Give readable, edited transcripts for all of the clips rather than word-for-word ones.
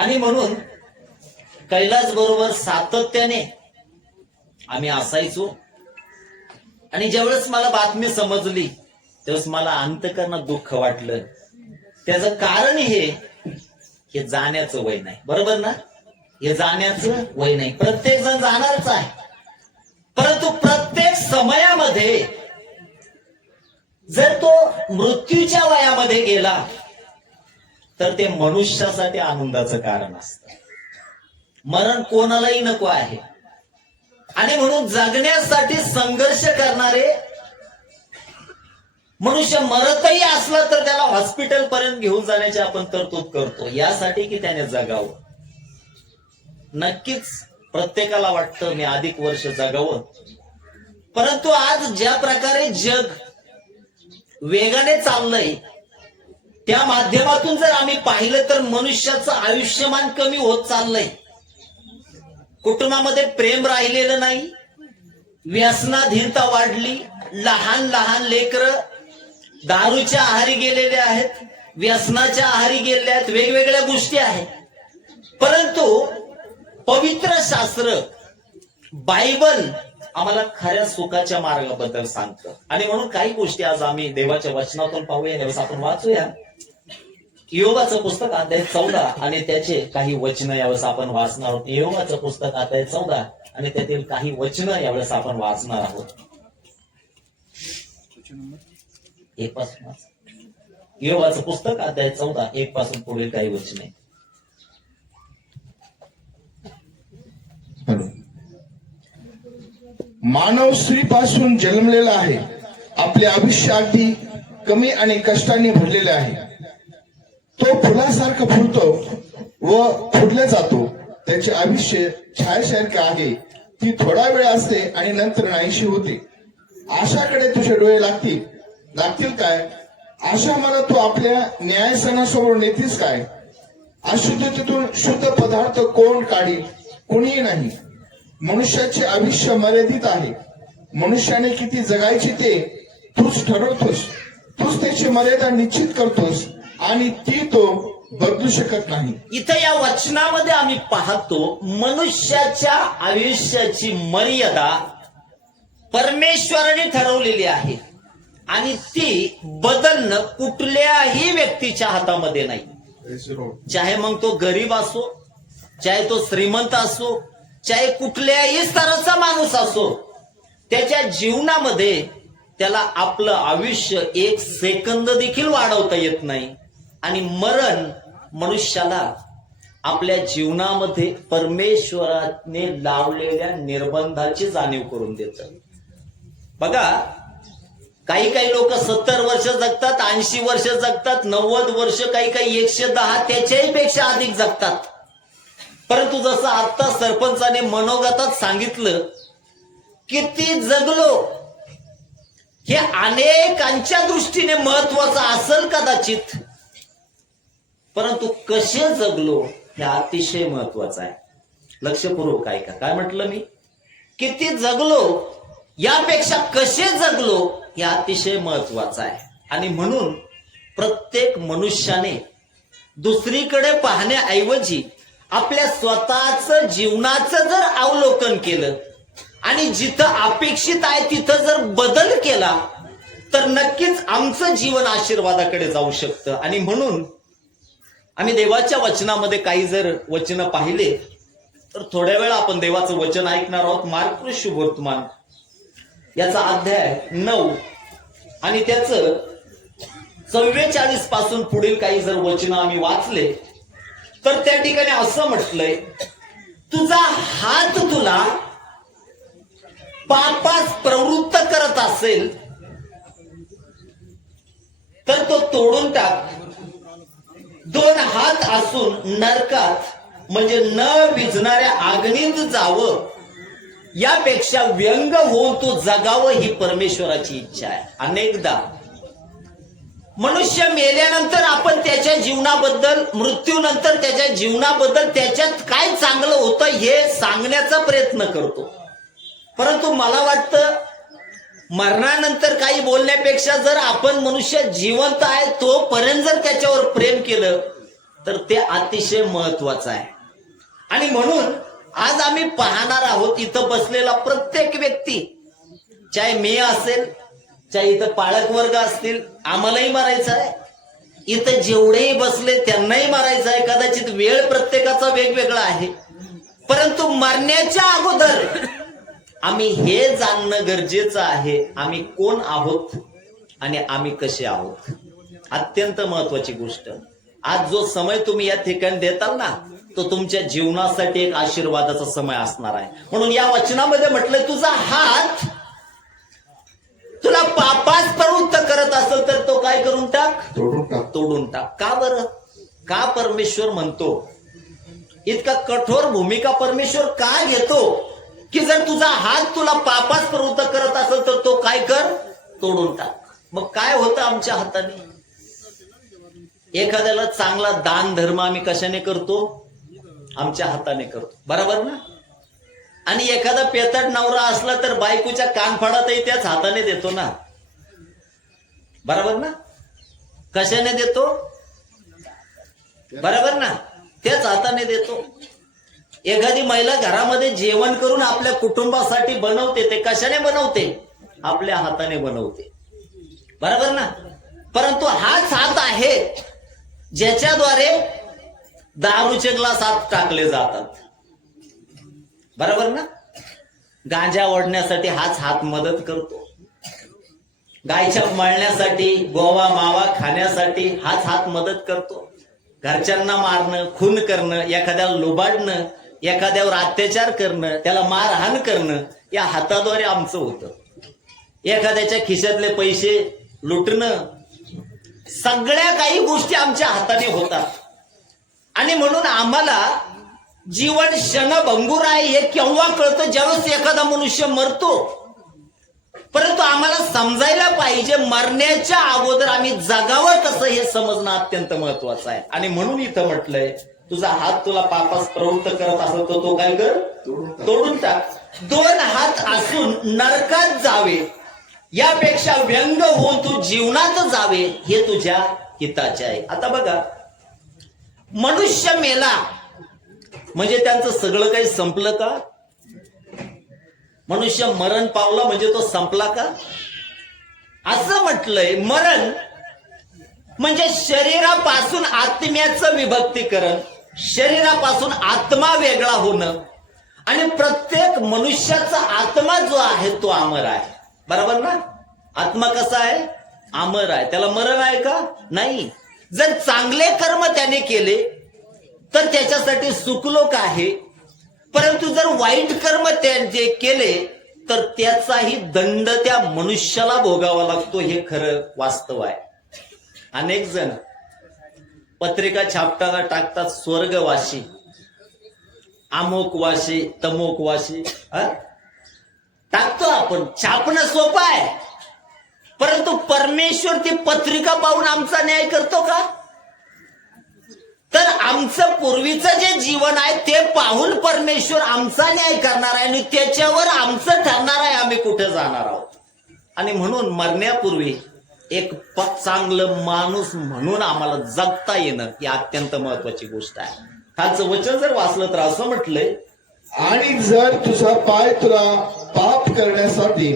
आणि म्हणून कैलास बरोबर सातत्याने आम्ही असायचो. आणि ज्यावेळेस मला बातमी समजली त्यावेळेस मला अंतकरणात दुःख वाटलं. त्याचं कारण हे जाण्याचं वय नाही. बरोबर ना? हे जाण्याचं वय नाही. प्रत्येक जण जाणारच आहे, परंतु प्रत्येक समयामध्ये जर तो मृत्यूच्या वयामध्ये गेला तर ते मनुष्यासाठी आनंदाचं कारण असतं. मरण कोणालाही नको आहे. आणि म्हणून जगण्यासाठी संघर्ष करणारे मनुष्य मरतही असला तर त्याला हॉस्पिटल पर्यंत घेऊन जाण्याची आपण तरतूद करतो, यासाठी की त्याने जगावं. नक्कीच प्रत्येकाला वाटतं मी अधिक वर्ष जगावं, परंतु आज ज्या प्रकारे जग वेगाने चाललंय त्या माध्यमातून जर आम्ही पाहिलं तर मनुष्याचं आयुष्यमान कमी होत चाललंय. कुटुंबामध्ये प्रेम राहिलेलं नाही, व्यसनाधीनता वाढली, लहान लहान लेकरं दारूच्या आहारी गेलेले आहेत, व्यसनाच्या आहारी गेलेले आहेत, वेगवेगळ्या गोष्टी आहेत. परंतु पवित्र शास्त्र बायबल आम्हाला खऱ्या सुखाच्या मार्गाबद्दल सांगतं. आणि म्हणून काही गोष्टी आज आम्ही देवाच्या वचनातून पाहूया. यावेळेस आपण वाचूया योबाचं पुस्तक अध्याय 14 आणि त्याचे काही वचन यावेळेस आपण वाचणार आहोत. योबाचं पुस्तक अध्याय 14 आणि त्यातील काही वचन यावेळेस आपण वाचणार आहोत. एक पासून योबाचं पुस्तक अध्याय 14 एक पासून पुढील काही वचने. मानव स्त्रीपासून जन्मलेला आहे. आपले आयुष्य अगदी कमी आणि कष्टांनी भरलेले आहे. तो फुलासारखा फुलतो व फुटला जातो. त्याचे आयुष्य छायासारखे आहे. ती थोडा वेळ असते आणि नंतर नाहीशी होते. आशाकडे तुझे डोळे लागतील काय? आशा मला तू आपल्या न्यायसनासमोर नेतीस काय? अशुद्धतेतून शुद्ध पदार्थ कोण काढी? कोणीही नाही. मनुष्याचे आयुष्य मर्यादित आहे. मनुष्याने किती जगायचे ते तूच ठरवतोस. तूच त्याची मर्यादा निश्चित करतोस आणि ती तो बदलू शकत नाही. इथं या वचनामध्ये आम्ही पाहतो मनुष्याच्या आयुष्याची मर्यादा परमेश्वराने ठरवलेली आहे आणि ती बदलणं कुठल्याही व्यक्तीच्या हातामध्ये नाही. चाहे मग तो गरीब असो, चाहे तो श्रीमंत असो, चाहे कुठल्याही स्तराचा माणूस असो, त्याच्या जीवनामध्ये त्याला आपलं आयुष्य एक सेकंद देखील वाढवता येत नाही. आणि मरण मनुष्याला आपल्या जीवनामध्ये परमेश्वराने लावलेल्या निर्बंधाची जाणीव करून देतं. बघा, काही लोक 70 वर्ष जगतात, 80 वर्ष जगतात, 90 वर्ष, काही 110 त्याच्याही पेक्षा अधिक जगतात. परंतु जसं आता सरपंचाने मनोगतात सांगितलं, किती जगलो हे अनेकांच्या दृष्टीने महत्वाचं असेल कदाचित, परंतु कसे जगलो हे अतिशय महत्वाचं आहे. लक्षपूर्वक ऐका. काय म्हटलं मी? किती जगलो यापेक्षा कसे जगलो हे अतिशय महत्वाचं आहे. आणि म्हणून प्रत्येक मनुष्याने दुसरीकडे पाहण्याऐवजी आपल्या स्वतःचं जीवनाचं जर अवलोकन केलं आणि जिथं अपेक्षित आहे तिथं जर बदल केला तर नक्कीच आमचं जीवन आशीर्वादाकडे जाऊ शकतं. आणि म्हणून आम्ही देवाच्या वचनामध्ये काही जर वचन पाहिले तर थोड्या वेळा आपण देवाचं वचन ऐकणार आहोत. मार्क शुभवर्तमान याचा अध्याय 9 आणि त्याचं 44 पासून पुढील काही जर वचन आम्ही वाचले तर त्या ठिकाणी असं म्हटलंय, तुझा हात तुला पापास प्रवृत्त करत असेल तर तो तोडून टाक. 2 हात असून नरकात म्हणजे न विझणाऱ्या अग्नीत जावं यापेक्षा व्यंग होऊन तू जगावं ही परमेश्वराची इच्छा आहे. अनेकदा मनुष्य मेल्यानंतर आपण त्याच्या जीवनाबद्दल, मृत्यूनंतर त्याच्या जीवनाबद्दल, त्याच्यात काय चांगलं होतं हे सांगण्याचा प्रयत्न करतो. परंतु मला वाटतं मरणानंतर काही बोलण्यापेक्षा जर आपण मनुष्य जिवंत आहे तोपर्यंत जर त्याच्यावर प्रेम केलं तर ते अतिशय महत्वाचं आहे. आणि म्हणून आज आम्ही पाहणार आहोत इथं बसलेला प्रत्येक व्यक्ती, चाहे मी असेल, चाहे इथं पालक वर्ग असतील, आम्हालाही मारायचं आहे. इथं जेवढेही बसले त्यांनाही मारायचं आहे. कदाचित वेळ प्रत्येकाचा वेगवेगळा आहे, परंतु मरण्याच्या अगोदर आम्ही हे जाणणं गरजेचं आहे, आम्ही कोण आहोत आणि आम्ही कसे आहोत. अत्यंत महत्वाची गोष्ट. आज जो समय तुम्ही या ठिकाणी देताल ना, तो तुमच्या जीवनासाठी एक आशीर्वादाचा समय असणार आहे. म्हणून या वचनामध्ये म्हटलंय, तुझा हात तुला पापास प्रवृत्त करत असेल तर तो काय करून टाक, तोडून टाक. का बरं? का परमेश्वर म्हणतो? इतका कठोर भूमिका परमेश्वर का घेतो की जर तुझा हात तुला पापास प्रवृत्त करत असेल तर तो काय कर, तोडून टाक. मग काय होतं आमच्या हाताने? एखाद्याला चांगला दान धर्म आम्ही कशाने करतो? आमच्या हाताने करतो, बरोबर ना? आणि एखादा पेतड नवरा असला तर बायकोच्या कानफाडातही त्याच हाताने देतो ना, बरोबर ना? कशाने देतो? बरोबर ना? त्याच हाताने देतो. एखादी महिला घरामध्ये जेवण करून आपल्या कुटुंबासाठी बनवते, ते कशाने बनवते? आपल्या हाताने बनवते, बरोबर ना? परंतु हाच हात आहे ज्याच्याद्वारे दारूचे ग्लास आत टाकले जातात, बरोबर ना? गांजा ओढण्यासाठी हाच हात मदत करतो. गायच्या मळण्यासाठी, गोवा मावा खाण्यासाठी हाच हात मदत करतो. घरच्यांना मारणं, खून करणं, एखाद्याला लुबाडणं, एखाद्यावर अत्याचार करणं, त्याला मारहाण करणं, या हाताद्वारे आमचं होतं. एखाद्याच्या खिशातले पैसे लुटणं, सगळ्या काही गोष्टी आमच्या हाताने होतात. आणि म्हणून आम्हाला जीवन क्षणभंगुर आहे हे केव्हा कळतं? ज्यावेळेस एखादा मनुष्य मरतो. परंतु आम्हाला समजायला पाहिजे, मरण्याच्या अगोदर आम्ही जगावं कसं हे समजणं अत्यंत महत्वाचं आहे. आणि म्हणून इथं म्हटलंय, तुझा हात तुला पापास प्रवृत्त करत असेल तर तो काय कर, तोडून टाक. 2 हात असून नरकात जावे यापेक्षा व्यंग होऊन तू जीवनात जावे हे तुझ्या हिताचे आहे. आता बघा, मनुष्य मेला म्हणजे त्यांचं सगळं काही संपलं का? मनुष्य मरण पावला म्हणजे तो संपला का? असं म्हटलंय, मरण म्हणजे शरीरापासून आत्म्याचं विभक्तीकरण, शरीरापासून आत्मा वेगळा होणं. आणि प्रत्येक मनुष्याचा आत्मा जो आहे तो अमर आहे, बरोबर ना? आत्मा कसा आहे? अमर आहे. त्याला मरण आहे का? नाही. जर चांगले कर्म त्याने केले तर त्याच्यासाठी सुखलोक आहे, परंतु जर वाईट कर्म त्याने केले तर त्याचाही दंड त्या मनुष्याला भोगावा लागतो. हे खरं वास्तव आहे. अनेक जण पत्रिका छापताना टाकतात, स्वर्गवासी, अमोकवासी, तमोकवासी. टाकतो आपण, छापणं सोपं आहे, परंतु परमेश्वर ती पत्रिका पाहून आमचा न्याय करतो का? तर आमचं पूर्वीचं जे जीवन आहे ते पाहून परमेश्वर आमचा न्याय करणार आहे आणि त्याच्यावर आमचं ठरणार आहे आम्ही कुठे जाणार आहोत. आणि म्हणून मरण्यापूर्वी एक चांगलं माणूस म्हणून आम्हाला जगता येणं ही अत्यंत महत्वाची गोष्ट आहे. खालचं वचन जर वाचलं तर असं म्हटलंय, आणि जर तुझा पाय तुला पाप करण्यासाठी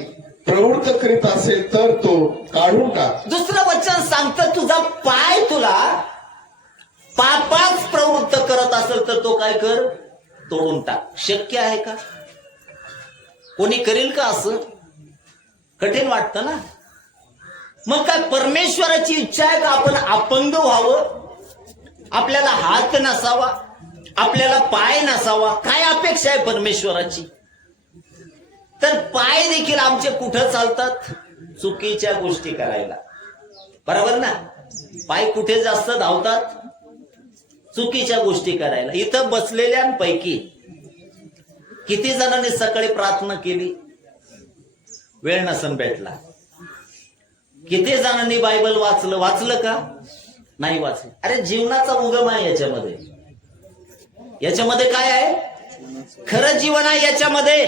प्रवृत्त करीत असेल तर तो काढून टाक. दुसरं वचन सांगतं, तुझा पाय तुला पापाच प्रवृत्त करत असेल तर तो काय कर, तोडून टाक. शक्य आहे का? कोणी करेल का असं? कठीण वाटतं ना. मग काय परमेश्वराची इच्छा आहे का आपण अपंग व्हावं, आपल्याला हात नसावा, आपल्याला पाय नसावा? काय अपेक्षा आहे परमेश्वराची? तर पाय देखील आमचे कुठं चालतात? चुकीच्या गोष्टी करायला, बरोबर ना? पाय कुठे जास्त धावतात? चुकीच्या गोष्टी करायला. इथं बसलेल्यांपैकी किती जणांनी सकाळी प्रार्थना केली? वेळ नसन भेटला. किती जणांनी बायबल वाचलं का? नाही वाचलं. अरे जीवनाचा उगम आहे याच्यामध्ये. याच्यामध्ये काय आहे? खरं जीवन आहे याच्यामध्ये.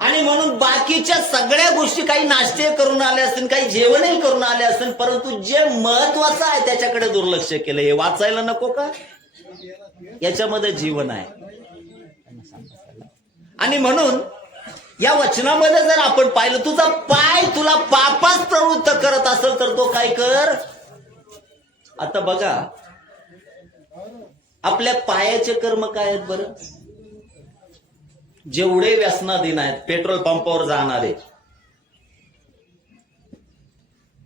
आणि म्हणून बाकीच्या सगळ्या गोष्टी, काही नाश्ते करून आले असतील, काही जेवणही करून आले असतील, परंतु जे महत्वाचं आहे त्याच्याकडे दुर्लक्ष केलं. हे वाचायला नको का? याच्यामध्ये जीवन आहे. आणि म्हणून या वचनामध्ये जर आपण पाहिलं, तुझा पाय तुला पापास प्रवृत्त करत असेल तर तो काय कर. आता बघा, आपल्या पायाचे कर्म काय आहेत बरं? जेवढे व्यसनाधीन आहेत, पेट्रोल पंपावर जाणारे,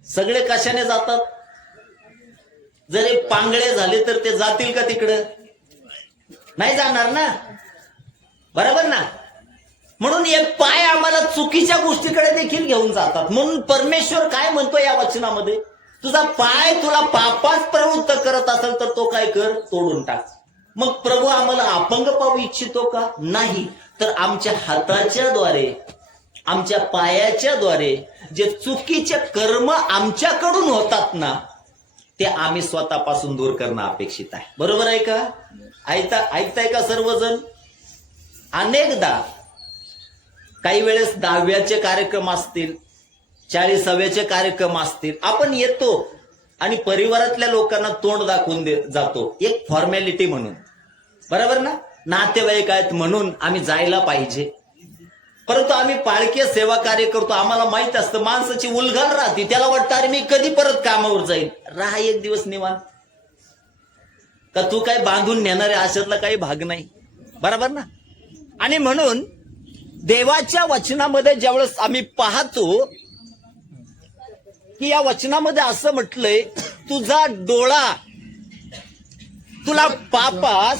सगळे कशाने जातात? जरी पांगळे झाले तर ते जातील का तिकडं? नाही जाणार ना, बरोबर ना. म्हणून हे पाय आम्हाला चुकीच्या गोष्टीकडे देखील घेऊन जातात. म्हणून परमेश्वर काय म्हणतो या वचनामध्ये, तुझा पाय तुला पापास प्रवृत्त करत असेल तर तो काय कर, तोडून टाक. मग प्रभू आम्हाला अपंग पाहू इच्छितो का? नाही. तर आमच्या हाताच्या द्वारे, आमच्या पायाच्या द्वारे जे चुकीचे कर्म आमच्याकडून होतात ना, ते आम्ही स्वतःपासून दूर करणं अपेक्षित आहे. बरोबर आहे का? ऐकताय का सर्वजण? अनेकदा काही वेळेस 10व्याचे कार्यक्रम असतील, 40व्याचे कार्यक्रम असतील, आपण येतो आणि परिवारातल्या लोकांना तोंड दाखवून जातो, एक फॉर्मॅलिटी म्हणून. बरोबर ना? नातेवाईक आहेत म्हणून आम्ही जायला पाहिजे. परंतु आम्ही पाळकीय सेवा कार्य करतो, आम्हाला माहित असतं माणसाची उलघाल राहते, त्याला वाटतं अरे मी कधी परत कामावर जाईल. राहा एक दिवस निवांत. का तू काय बांधून नेणारे अशातला काही भाग नाही. बरोबर ना? आणि म्हणून देवाच्या वचनामध्ये ज्यावेळेस आम्ही पाहतो की या वचनामध्ये असं म्हटलंय, तुझा डोळा तुला पापास,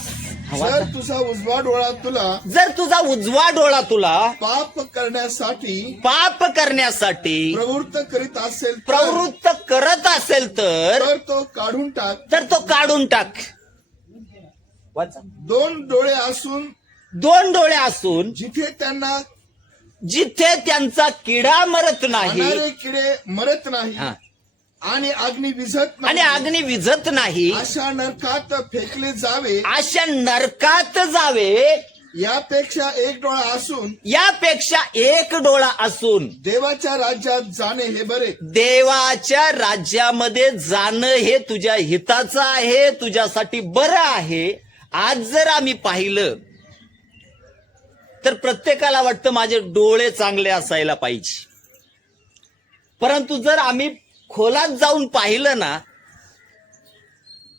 जर तुझा उजवा डोळा तुला, जर तुझा उजवा डोळा तुला पाप करण्यासाठी प्रवृत्त प्रवृत्त करत असेल तर तो काढून टाक. तो काढून टाक. दोन डोळे असून जिथे त्यांचा किडा मरत नाही, खाणारे किडे मरत नाही हा, आणि अग्नी विझत आणि अग्नी विझत नाही, अशा नरकात फेकले जावे, अशा नरकात जावे. यापेक्षा एक डोळा असून देवाच्या राज्यात जाणे हे बरे. देवाच्या राज्यामध्ये जाणं हे तुझ्या हिताचं आहे, तुझ्यासाठी बरं आहे. आज जर आम्ही पाहिलं तर प्रत्येकाला वाटतं माझे डोळे चांगले असायला पाहिजे, परंतु जर आम्ही खोलात जाऊन पाहिलं ना,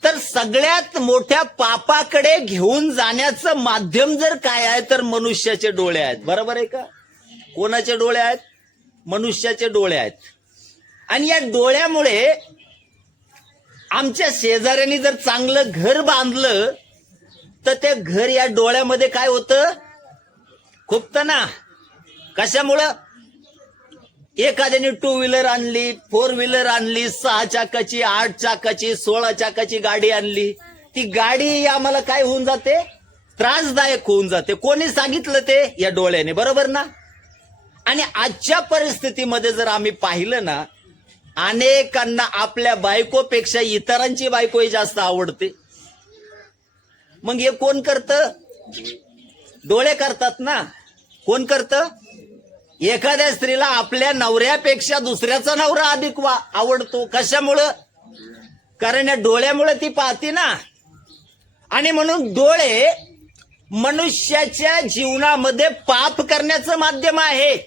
तर सगळ्यात मोठ्या पापाकडे घेऊन जाण्याचं माध्यम जर काय आहे तर मनुष्याचे डोळे आहेत. बरोबर आहे का? कोणाचे डोळे आहेत? मनुष्याचे डोळे आहेत. आणि या डोळ्यामुळे आमच्या शेजाऱ्यांनी जर चांगलं घर बांधलं तर ते घर या डोळ्यामध्ये काय होतं? खुपतं ना. कशामुळं? एखाद्याने 2 व्हीलर आणली, 4 व्हीलर आणली, 6 चाकाची, 8 चाकाची, 16 चाकाची गाडी आणली. ती गाडी आम्हाला काय होऊन जाते? त्रासदायक होऊन जाते. कोणी सांगितलं ते? या डोळ्याने. बरोबर ना? आणि आजच्या परिस्थितीमध्ये जर आम्ही पाहिलं ना, अनेकांना आपल्या बायकोपेक्षा इतरांची बायकोही जास्त आवडते. मग हे कोण करतं? डोळे करतात ना. कोण करतं? एखाद्या स्त्रीला आपल्या नवऱ्यापेक्षा दुसऱ्याचा नवरा अधिक आवडतो. कशामुळं? कारण या डोळ्यामुळे ती पाहते ना. आणि म्हणून डोळे मनुष्याच्या जीवनामध्ये पाप करण्याचं माध्यम आहे.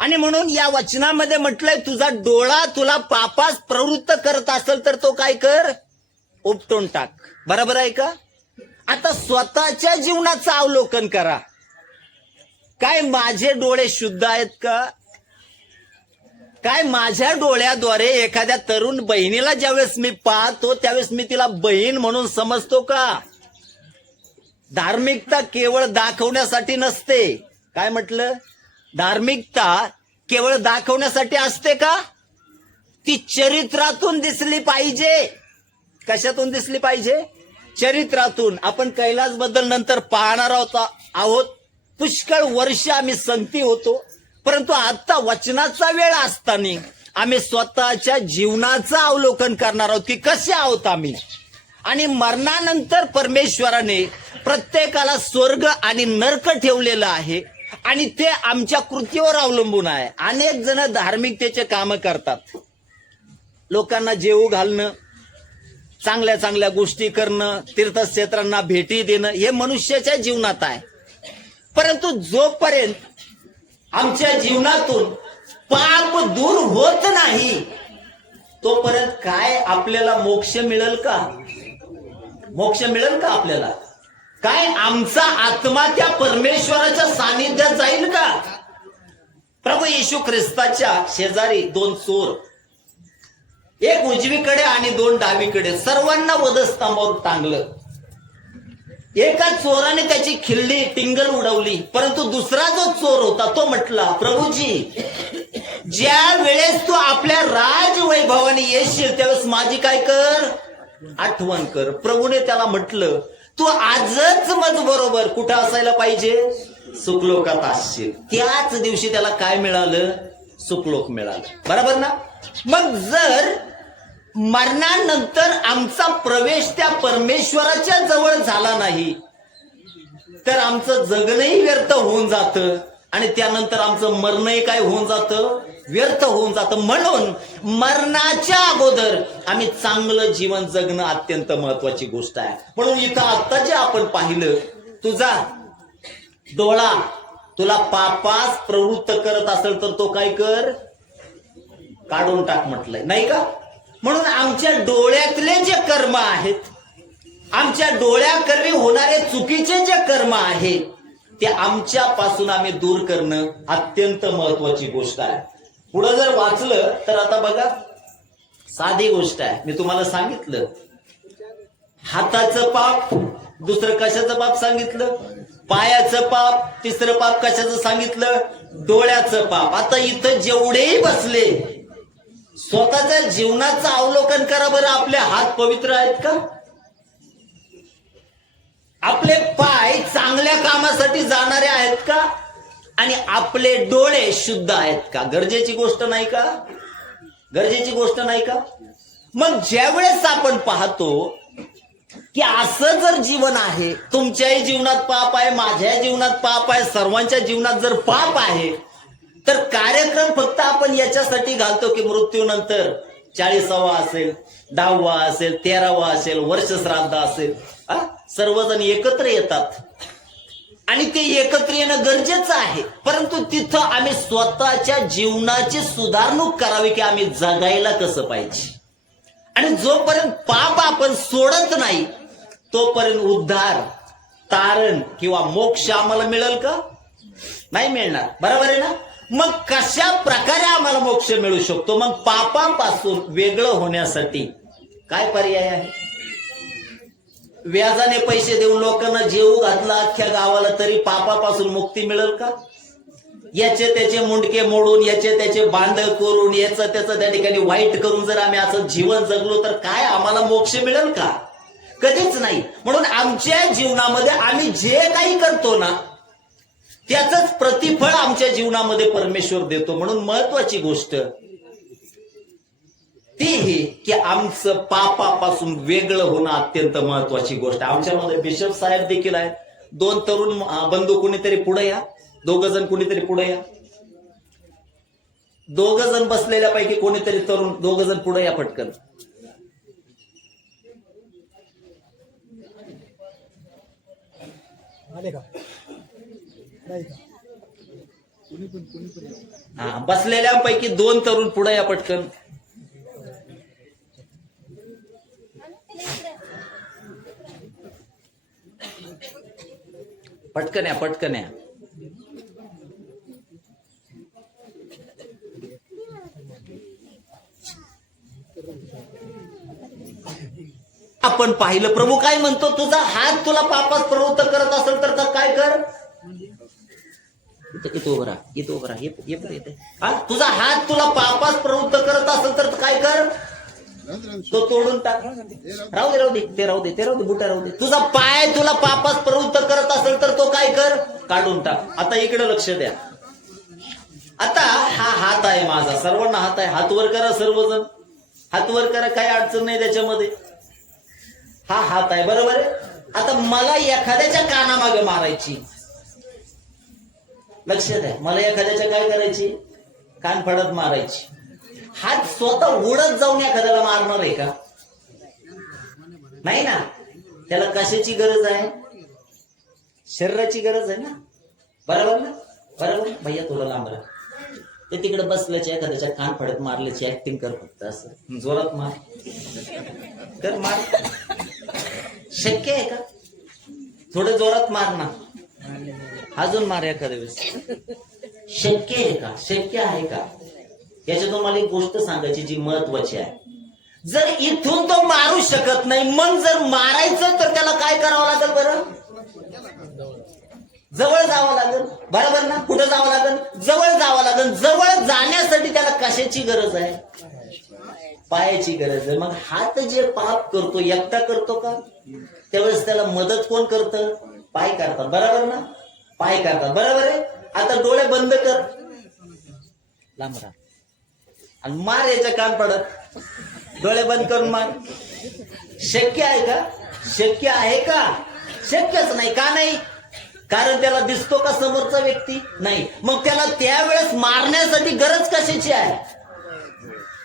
आणि म्हणून या वचनामध्ये म्हटलंय, तुझा डोळा तुला पापास प्रवृत्त करत असेल तर तो काय कर? उपटून टाक. बरोबर आहे का? आता स्वतःच्या जीवनाचं अवलोकन करा. काय माझे डोळे शुद्ध आहेत का? काय माझ्या डोळ्याद्वारे एखाद्या तरुण बहिणीला ज्यावेळेस मी पाहतो त्यावेळेस मी तिला बहीण म्हणून समजतो का? धार्मिकता केवळ दाखवण्यासाठी नसते. काय म्हटलं? धार्मिकता केवळ दाखवण्यासाठी असते का? ती चरित्रातून दिसली पाहिजे. कशातून दिसली पाहिजे? चरित्रातून. आपण कैलास बद्दल नंतर पाहणार आहोत. पुष्कळ वर्ष आम्ही संगती होतो, परंतु आता वचनाचा वेळ असताना आम्ही स्वतःच्या जीवनाचं अवलोकन करणार आहोत की कसे आहोत आम्ही. आणि मरणानंतर परमेश्वराने प्रत्येकाला स्वर्ग आणि नरक ठेवलेलं आहे. आणि ते आमच्या कृतीवर अवलंबून आहे. अनेक जण धार्मिकतेचे काम करतात, लोकांना जेवू घालणं, चांगल्या चांगल्या गोष्टी करणं, तीर्थक्षेत्रांना भेटी देणं, हे मनुष्याच्या जीवनात आहे. परंतु जोपर्यंत आमच्या जीवनातून पाप दूर होत नाही तोपर्यंत काय आपल्याला मोक्ष मिळेल का? मोक्ष मिळेल का आपल्याला? काय आमचा आत्मा त्या परमेश्वराच्या सानिध्यात जाईल का? प्रभू येशू ख्रिस्ताच्या शेजारी दोन चोर, एक उजवीकडे आणि दोन डावीकडे, सर्वांना वधस्तंभावर टांगलं. एका चोराने त्याची खिल्ली टिंगल उडवली, परंतु दुसरा जो चोर होता तो म्हटला, प्रभूजी, ज्या वेळेस तू आपल्या राजवैभवाने येशील त्यावेळेस माझी काय कर, आठवण कर. प्रभूने त्याला म्हटलं, तू आजच मज बरोबर कुठं असायला पाहिजे, सुखलोकात असशील. त्याच दिवशी त्याला काय मिळालं, सुखलोक मिळालं. बरोबर ना? मग जर मरणानंतर आमचा प्रवेश त्या परमेश्वराच्या जवळ झाला नाही तर आमचं जगणंही व्यर्थ होऊन जातं आणि त्यानंतर आमचं मरणही काय होऊन जातं, व्यर्थ होऊन जातं. म्हणून मरणाच्या अगोदर आम्ही चांगलं जीवन जगणं अत्यंत महत्वाची गोष्ट आहे. म्हणून इथं आता जे आपण पाहिलं, तुझा डोळा तुला पापास प्रवृत्त करत असेल तर तो काय कर, काढून टाक म्हटलंय, नाही का? म्हणून आमच्या डोळ्यातले जे कर्म आहेत, आमच्या डोळ्याकरवी होणारे चुकीचे जे कर्म आहेत, ते आमच्यापासून आम्ही दूर करणं अत्यंत महत्वाची गोष्ट आहे. पुढे जर वाचलं तर आता बघा, साधी गोष्ट आहे. मी तुम्हाला सांगितलं हाताचं पाप, दुसरं कशाचं पाप सांगितलं, पायाचं पाप, तिसरं पाप कशाचं सांगितलं, डोळ्याचं पाप. आता इथं जेवढेही बसले, स्वतःच्या जीवनाचं अवलोकन करा बरं. आपले हात पवित्र आहेत का? आपले पाय चांगल्या कामासाठी जाणारे आहेत का? आणि आपले डोळे शुद्ध आहेत का? गरजेची गोष्ट नाही का? गरजेची गोष्ट नाही का? मग ज्यावेळेस आपण पाहतो की असं जर जीवन आहे, तुमच्याही जीवनात पाप आहे, माझ्या जीवनात पाप आहे, सर्वांच्या जीवनात जर पाप आहे, तर कार्यक्रम फक्त आपण याच्यासाठी घालतो की मृत्यूनंतर 40वा असेल, 10वा असेल, 13वा असेल, वर्षश्राद्ध असेल, सर्वजण एकत्र येतात आणि ते एकत्र येणं गरजेचं आहे. परंतु तिथं आम्ही स्वतःच्या जीवनाची सुधारणूक करावी की आम्ही जगायला कसं पाहिजे. आणि जोपर्यंत पाप आपण सोडत नाही तोपर्यंत उद्धार, तारण किंवा मोक्ष आम्हाला मिळेल का? नाही मिळणार. बरोबर आहे ना? मग कशा प्रकारे आम्हाला मोक्ष मिळू शकतो? मग पापांपासून वेगळं होण्यासाठी काय पर्याय आहे? व्याजाने पैसे देऊन लोकांना जेवू घातला अख्ख्या गावाला तरी पापापासून मुक्ती मिळेल का? याचे त्याचे मुंडके मोडून, याचे त्याचे बांध करून, याचं त्याचं त्या ठिकाणी वाईट करून जर आम्ही असं जीवन जगलो तर काय आम्हाला मोक्ष मिळेल का? कधीच नाही. म्हणून आमच्या जीवनामध्ये आम्ही जे काही करतो ना त्याचंच प्रतिफळ आमच्या जीवनामध्ये परमेश्वर देतो. म्हणून महत्वाची गोष्ट ती ही की आमचं पापापासून वेगळं होणं अत्यंत महत्वाची गोष्ट. आमच्यामध्ये बिशप साहेब देखील आहेत. 2 तरुण बंधू, कुणीतरी पुढे या. 2 जण कुणीतरी पुढे या. 2 जण बसलेल्यापैकी कोणीतरी तरुण, 2 जण पुढे या पटकन. बसलेल्यापैकी 2 तरुण पुढे या पटकन. पटकन या, पटकन या. आपण पाहिलं प्रभू काय म्हणतो, तुझा हात तुला पापात प्रवृत्त करत असेल तर काय कर. इथं उभं राहा, इथं उभं राहा. हे पण येते. तुझा हात तुला पापात प्रवृत्त करत असेल तर काय कर, तो तोडून टाक. राहू दे, राहू दे, ते राहू दे, ते राहू दे, बुटा राहू दे. तुझा पाय तुला पापात प्रवृत्त करत असेल तर तो काय कर, काढून टाक. आता इकडे लक्ष द्या. आता हा हात आहे माझा, सर्वांना हात आहे. हात वर करा सर्वजण, हात वर करा, काही अडचण नाही त्याच्यामध्ये. हा हात आहे, बरोबर आहे. आता मला एखाद्याच्या कानामागे मारायची, लक्ष द्या, मला एखाद्याच्या काय करायची, कान फडत मारायची. हात स्वतः उडत जाऊन एखाद्याला मारणार आहे का? नाही ना. त्याला कशाची गरज आहे? शरीराची गरज आहे ना. बरोबर ना? बरोबर. भैया थोडं लांब राहा. ते तिकडे बसल्याचे एखाद्याच्या कान फडत मारल्याची ऍक्टिंग कर, फक्त असं जोरात मार कर, मार. शक्य आहे का? थोडं जोरात मार ना, अजून मार एखाद्या वेळेस. शक्य आहे का? शक्य आहे का? याच्यातून मला एक गोष्ट सांगायची जी महत्वाची आहे. जर इथून तो मारू शकत नाही, मग जर मारायचं तर त्याला काय करावं लागेल बरं? जवळ जावं लागेल. बरोबर ना? कुठं जावं लागेल? जवळ जावं लागेल. जवळ जाण्यासाठी त्याला कशाची गरज आहे? पायाची गरज आहे. मग हात जे पाप करतो एकटा करतो का? त्यावेळेस त्याला मदत कोण करतं? पाय करतात. बरोबर ना? पाय करतात. बरोबर आहे. आता डोळे बंद कर, लांब राहा, आणि मार याच्या कान पडत. डोळे बंद करून मार. शक्य आहे का? शक्य आहे का? शक्यच नाही. का नाही? कारण त्याला दिसतो का समोरचा व्यक्ती? नाही. मग त्याला त्यावेळेस मारण्यासाठी गरज कशाची आहे?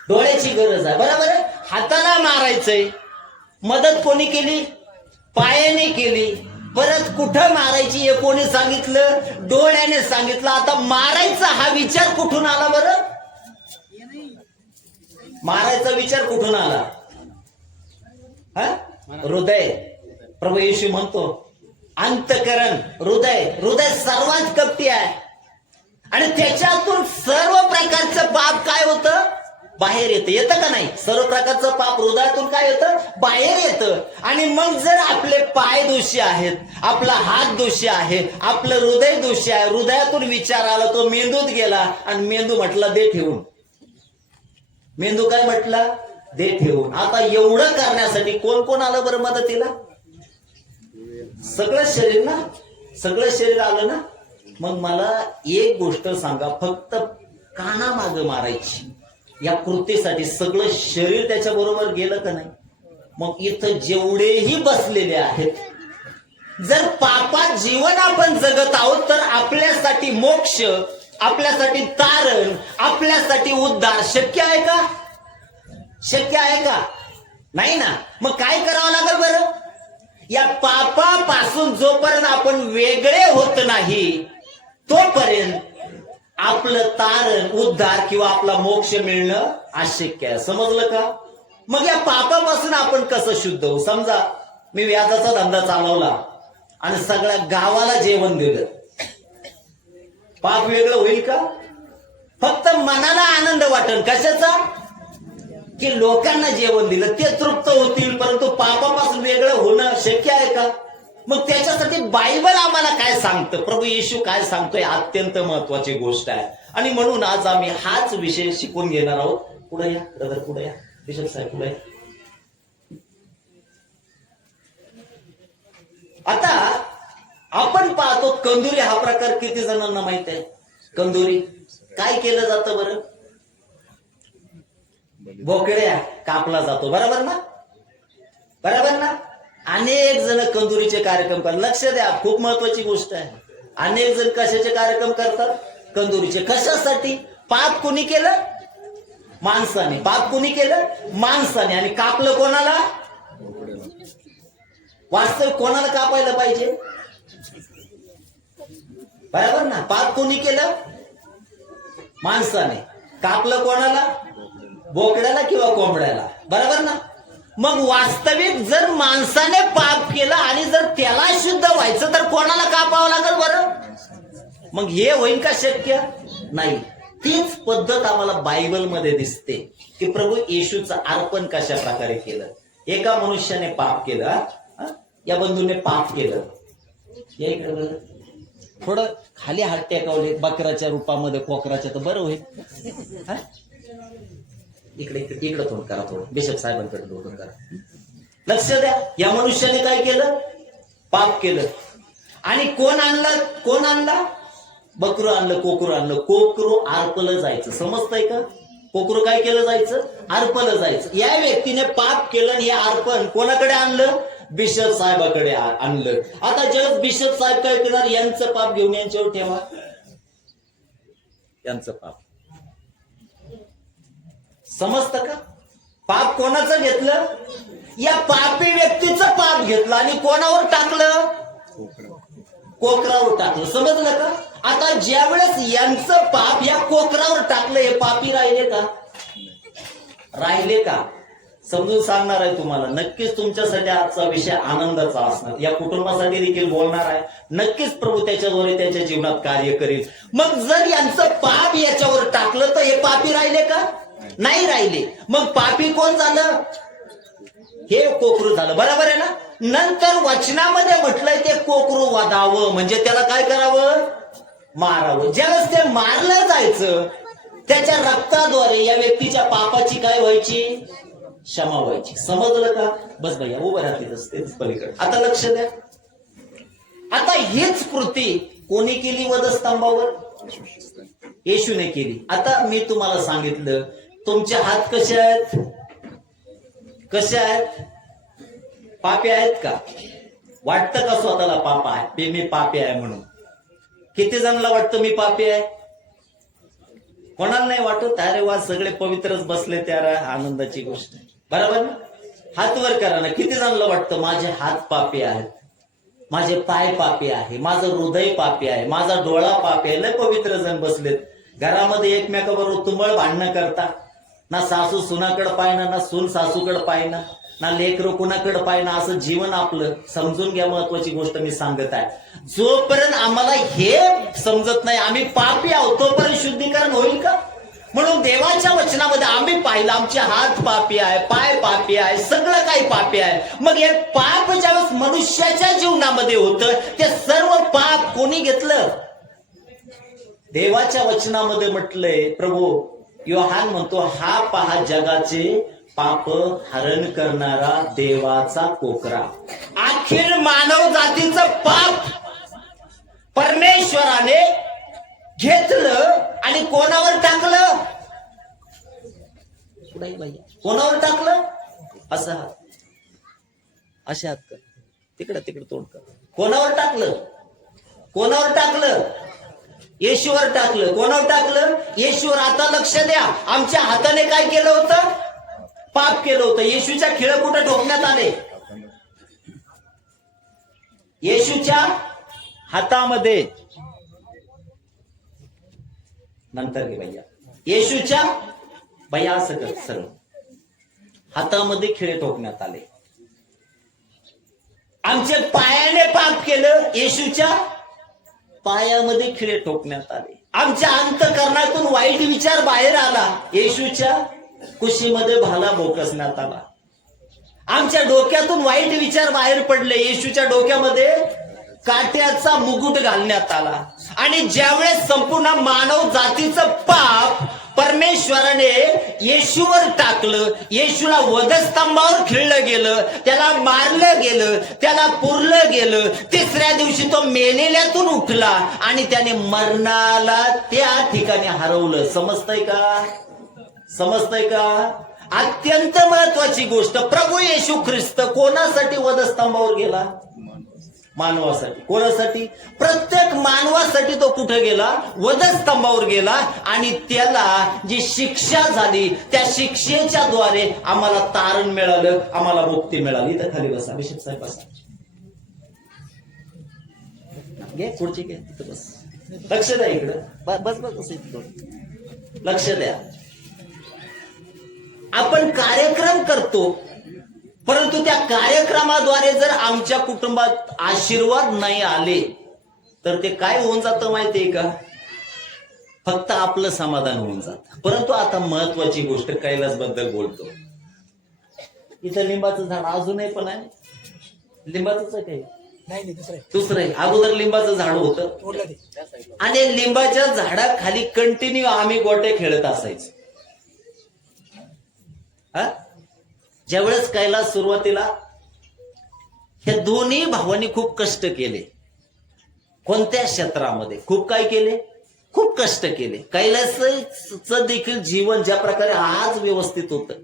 डोळ्याची गरज आहे. बरोबर आहे. हाताला मारायचंय, मदत कोणी केली? पायाने केली. परत कुठं मारायची हे कोणी सांगितलं? डोळ्याने सांगितलं. आता मारायचा हा विचार कुठून आला बरं? मारायचा विचार कुठून आला? हृदय. प्रभू येशू म्हणतो अंतकरण, हृदय सर्वात कपटी आहे, आणि त्याच्यातून सर्व प्रकारचं पाप काय होतं? बाहेर येतं. येतं का नाही? सर्व प्रकारचं पाप हृदयातून काय येतं? बाहेर येतं. आणि मग जर आपले पाय दोषी आहेत, आपला हात दोषी आहे, आपलं हृदय दोषी आहे, हृदयातून विचार आला, तो मेंदूत गेला, आणि मेंदू म्हटला दे ठेवून. मेंदू काय म्हटला? दे ठेवून. आता एवढं करण्यासाठी कोण कोण आलं बरं मदतीला? सगळं शरीर ना. सगळं शरीर आलं ना. मग मला एक गोष्ट सांगा, फक्त कानामागं मारायची या कृतीसाठी सगळं शरीर त्याच्या बरोबर गेलं का नाही? मग इथं जेवढेही बसलेले आहेत, जर पापात जीवन आपण जगत आहोत, तर आपल्यासाठी मोक्ष, आपल्यासाठी तारण, आपल्यासाठी उद्धार शक्य आहे का? शक्य आहे का? नाही ना. मग काय करावं लागेल बरं? या पापापासून जोपर्यंत आपण वेगळे होत नाही, तोपर्यंत आपलं तारण, उद्धार किंवा आपला मोक्ष मिळणं अशक्य आहे. समजलं का? मग या पापापासून आपण कसं शुद्ध होऊ? समजा मी व्याजाचा धंदा चालवला आणि सगळ्या गावाला जेवण दिलं, पाप वेगळं होईल का? फक्त मनाला आनंद वाटेल. कशाचा? की लोकांना जेवण दिलं, ते तृप्त होतील, परंतु पापापासून वेगळं होणं शक्य आहे का? मग त्याच्यासाठी बायबल आम्हाला काय सांगतं, प्रभू येशू काय सांगतोय, अत्यंत महत्वाची गोष्ट आहे. आणि म्हणून आज आम्ही हाच विषय शिकून घेणार आहोत. पुढे या ब्रदर, पुढे या. बिशप साहेब पुढे. आता आपण पाहतो कंदुरी हा प्रकार किती जणांना माहित आहे? कंदुरी काय केलं जातं बरं? बोकड्या कापला जातो. बरोबर ना? बरोबर ना? अनेक जण कंदुरीचे कार्यक्रम करतात. लक्ष द्या, खूप महत्वाची गोष्ट आहे. अनेक जण कशाचे कार्यक्रम करतात? कंदुरीचे. कशासाठी? पाप कोणी केलं? माणसाने. पाप कोणी केलं? माणसाने. आणि कापलं कोणाला? वास्तविक कोणाला कापायला पाहिजे? बरोबर ना? पाप कोणी केलं? माणसाने. कापलं कोणाला? बोकड्याला किंवा कोंबड्याला. बरोबर ना? मग वास्तविक जर माणसाने पाप केलं आणि जर त्याला शुद्ध व्हायचं तर कोणाला कापावं लागेल बरं? मग हे होईल का? शक्य नाही. तीच पद्धत आम्हाला बायबलमध्ये दिसते की प्रभू येशूचं अर्पण कशा प्रकारे केलं. एका मनुष्याने पाप केलं, या बंधूने पाप केलं. थोडं खाली हात टेकवले बकराच्या रूपामध्ये, कोकराच्या, तर बरं होईल. इकडे इकडे थोडं करा, थोडं बिशप साहेबांकडे थोडं करा. लक्ष द्या, या मनुष्याने काय केलं? पाप केलं. आणि कोण आणलं? कोण आणला? बकरू आणलं, कोकरू आणलं. कोकरू अर्पलं जायचं. समजतंय का? कोकरू काय केलं जायचं? अर्पलं जायचं. या व्यक्तीने पाप केलं आणि हे अर्पण कोणाकडे आणलं? बिशप साहेबाकडे आणलं. आता जग बिशप साहेब काय करणार? यांचं पाप घेऊन यांच्यावर ठेवा. यांचं पाप. समजतं का? पाप कोणाचं घेतलं? या पापी व्यक्तीचं पाप घेतलं आणि कोणावर टाकलं? कोकरावर टाकलं. समजलं का? आता ज्यावेळेस यांचं पाप या कोकरावर टाकलं, हे पापी राहिले का? राहिले का? समजून सांगणार आहे तुम्हाला. नक्कीच तुमच्यासाठी आजचा विषय आनंदाचा असणार. या कुटुंबासाठी देखील बोलणार आहे. नक्कीच प्रभू त्याच्याद्वारे त्यांच्या जीवनात कार्य करेल. मग जर यांचं पाप याच्यावर टाकलं तर हे पापी राहिले का? नाही राहिले. मग पापी कोण झालं? हे कोकरू झालं. बरोबर आहे ना? नंतर वचनामध्ये म्हटलंय ते कोकरू वधावं, म्हणजे त्याला काय करावं? मारावं. ज्यावेळेस ते मारलं जायचं, त्याच्या रक्ताद्वारे या व्यक्तीच्या पापाची काय व्हायची? क्षमा व्हायची. समजलं का? बस भैया उभं राहतील असतेच पलीकडे. आता लक्ष द्या. आता हीच कृती कोणी केली वधस्तंभावर? येशूने केली. आता मी तुम्हाला सांगितलं, तुमचे हात कसे आहेत? कसे आहेत? पापी आहेत का? वाटतं का स्वतःला पाप आहे? मी पापी आहे म्हणून? किती जणांना वाटतं मी पापी आहे? कोणाला नाही वाटत? अरे वा, सगळे पवित्रच बसले, त्याला आनंदाची गोष्ट. बरोबर ना? हात वर करा ना. किती जणांना वाटतं माझे हात पापी आहेत, माझे पाय पापी आहे, माझं हृदय पापी आहे, माझा डोळा पापी आहे? लय पवित्र जण बसलेत. घरामध्ये एकमेकाबरोबर तुंबळ भांडणं करता. ना सासू सुनाकडे पाहिना, ना सून सासूकडे पाहिना, ना लेकरं कुणाकडे पाहिना. असं जीवन आपलं. समजून घ्या, महत्वाची गोष्ट मी सांगत आहे. जोपर्यंत आम्हाला हे समजत नाही आम्ही पापी आहोत, तोपर्यंत शुद्धीकरण होईल का? म्हणून देवाच्या वचनामध्ये आम्ही पाहिलं आमचे हात पापी आहे, पाय पापी आहे, सगळं काही पापी आहे. मग हे पाप ज्यावेळेस मनुष्याच्या जीवनामध्ये होतं, ते सर्व पाप कोणी घेतलं? देवाच्या वचनामध्ये म्हटलंय, प्रभू योहान म्हणतो, हा पहा जगाचे पाप हरण करणारा देवाचा कोकरा. अखिल मानव जातीचं पाप परमेश्वराने घेतलं आणि कोणावर टाकलं? कोणावर टाकलं? असं हात, असे हात कर, तिकडे तोंड कर. कोणावर टाकलं? कोणावर टाकलं? येशूवर टाकलं. कोणावर टाकलं? येशूवर. आता लक्ष द्या, आमच्या हाताने काय केलं होतं? पाप केलं होतं. येशूच्या खिळ कुठे ठोकण्यात आले? येशूच्या हातामध्ये. नंतर घे भैया. येशूच्या भैया असं कर, सरळ हातामध्ये खिळे ठोकण्यात आले. आमच्या पायाने पाप केलं, येशूच्या पायामध्ये खिळे ठोकण्यात आले. आमच्या अंतःकरणातून वाईट विचार बाहेर आला, येशूच्या कुशीमध्ये भाला बोकसण्यात आला. आमच्या डोक्यातून वाईट विचार बाहेर पडले, येशूच्या डोक्यामध्ये काट्याचा मुकुट घालण्यात आला. आणि ज्यावेळेस संपूर्ण मानव जातीचं पाप परमेश्वराने येशूवर टाकलं, येशूला वधस्तंभावर खिळलं गेलं, त्याला मारलं गेलं, त्याला पुरलं गेलं. तिसऱ्या दिवशी तो मेलेल्यातून उठला आणि त्याने मरणाला त्या ठिकाणी हरवलं. समजतंय का? समजतंय का? अत्यंत महत्वाची गोष्ट. प्रभू येशू ख्रिस्त कोणासाठी वधस्तंभावर गेला? मानवासाठी. कोणासाठी? प्रत्येक मानवासाठी तो कुठे गेला? वधस्तंभावर गेला. आणि त्याला जी शिक्षा झाली, त्या शिक्षेच्या द्वारे आम्हाला तारण मिळालं, आम्हाला मुक्ती मिळाली. इथं खाली बसा, बिशप साहेब बसा. घे खुर्ची, घे तिथं बस. लक्ष द्या इकडं. बस बस इथं लक्ष द्या. आपण कार्यक्रम करतो, परंतु त्या कार्यक्रमाद्वारे जर आमच्या कुटुंबात आशीर्वाद नाही आले तर ते काय होऊन जातं माहितीये का? फक्त आपलं समाधान होऊन जातं. परंतु आता महत्वाची गोष्ट, कैलास बद्दल बोलतो. इथं लिंबाचं झाड अजूनही पण आहे. लिंबाचंच आहे काही? नाही, दुसरं आहे. अगोदर लिंबाचं झाड होतं आणि लिंबाच्या झाडाखाली कंटिन्यू आम्ही गोटे खेळत असायचो. ज्यावेळेस कैलास सुरुवातीला, ह्या दोन्ही भावांनी खूप कष्ट केले. कोणत्या क्षेत्रामध्ये खूप काय केले? खूप कष्ट केले. कैलासचं देखील जीवन ज्या प्रकारे आज व्यवस्थित होतं,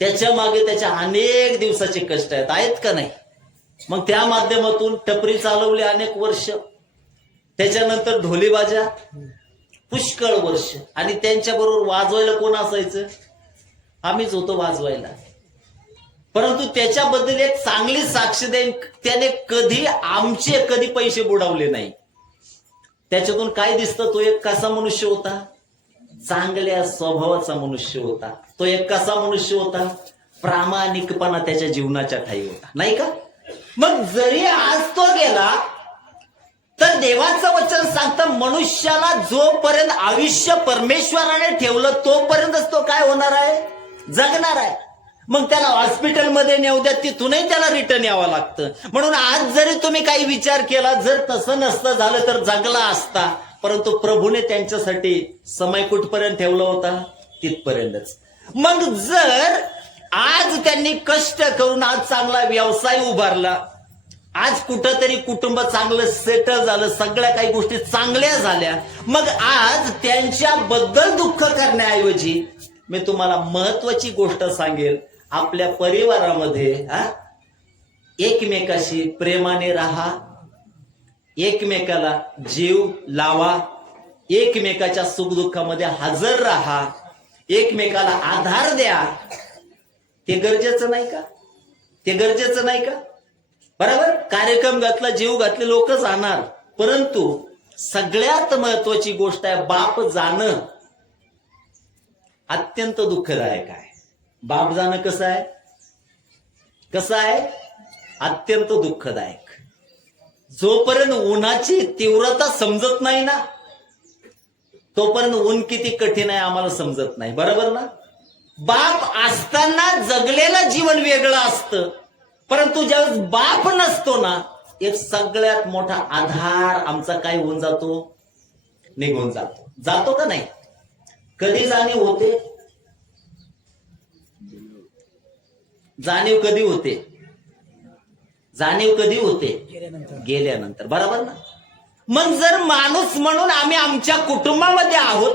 त्याच्या मागे त्याच्या अनेक दिवसाचे कष्ट आहेत का नाही? मग त्या माध्यमातून टपरी चालवली अनेक वर्ष, त्याच्यानंतर ढोलीबाजा, पुष्कळ वर्ष. आणि त्यांच्या बरोबर वाजवायला कोण असायचं? आम्हीच होतो वाजवायला. परंतु त्याच्याबद्दल एक चांगली साक्ष देईन, त्याने कधी पैसे बुडवले नाही. त्याच्यातून काय दिसतं? तो एक कसा मनुष्य होता? चांगल्या स्वभावाचा मनुष्य होता. तो एक कसा मनुष्य होता? प्रामाणिकपणा त्याच्या जीवनाच्या ठाई होता, नाही का? मग जरी आज तो गेला तर देवाचं वचन सांगतं, मनुष्याला जोपर्यंत आयुष्य परमेश्वराने ठेवलं तोपर्यंतच तो काय होणार आहे? जगणार आहे. मग त्याला हॉस्पिटलमध्ये नेऊ द्या, तिथूनही त्याला रिटर्न यावं लागतं. म्हणून आज जरी तुम्ही काही विचार केला, जर तसं नसतं झालं तर जगला असता. परंतु प्रभूने त्यांच्यासाठी समय कुठपर्यंत ठेवला होता? तिथपर्यंतच. मग जर आज त्यांनी कष्ट करून आज चांगला व्यवसाय उभारला, आज कुठंतरी कुटुंब चांगलं सेटल झालं, सगळ्या काही गोष्टी चांगल्या झाल्या, मग आज त्यांच्याबद्दल दुःख करण्याऐवजी मी तुम्हाला महत्वाची गोष्ट सांगेल, आपल्या परिवारामध्ये एकमेकाशी प्रेमाने राहा, एकमेकाला जीव लावा, एकमेकाच्या सुखदुःखामध्ये हजर राहा, एकमेकाला आधार द्या. ते गरजेचं नाही का? ते गरजेचं नाही का? बरोबर. कार्यक्रम घातला, जीव घातले, लोक जाणार. परंतु सगळ्यात महत्वाची गोष्ट आहे, बाप जाणं अत्यंत दुःखदायक आहे. बाप जाणं कसं आहे? कसं आहे? अत्यंत दुःखदायक. जोपर्यंत उन्हाची तीव्रता समजत नाही ना, तोपर्यंत ऊन किती कठीण आहे आम्हाला समजत नाही. बरोबर ना? बाप असताना जगलेलं जीवन वेगळं असतं, परंतु ज्यावेळेस बाप नसतो ना, एक सगळ्यात मोठा आधार आमचा काय होऊन जातो? निघून जातो. जातो का नाही? कधी जाणीव होते? जाणीव कधी होते? जाणीव कधी होते? गेल्यानंतर. बरोबर ना? मग जर माणूस म्हणून आम्ही आमच्या कुटुंबामध्ये आहोत,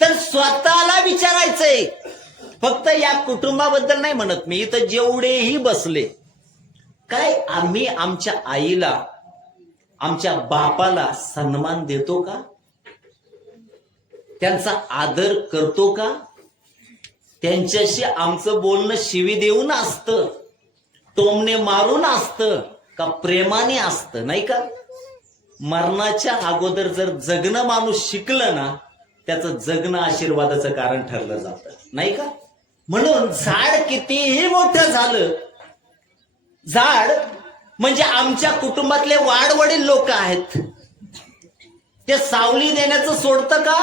तर स्वतःला विचारायचंय. फक्त या कुटुंबाबद्दल नाही म्हणत मी, इथं जेवढेही बसले, काय आम्ही आमच्या आईला, आमच्या बापाला सन्मान देतो का? त्यांचा आदर करतो का? त्यांच्याशी आमचं बोलणं शिवी देऊन असतं, टोमणे मारून असतं का प्रेमाने असतं? नाही का? मरणाच्या अगोदर जर जगणं माणूस शिकलं ना, त्याचं जगणं आशीर्वादाचं कारण ठरलं जातं, नाही का? म्हणून झाड कितीही मोठं झालं, झाड म्हणजे आमच्या कुटुंबातले वाडवडील लोक आहेत, ते सावली देण्याचं सोडतं का?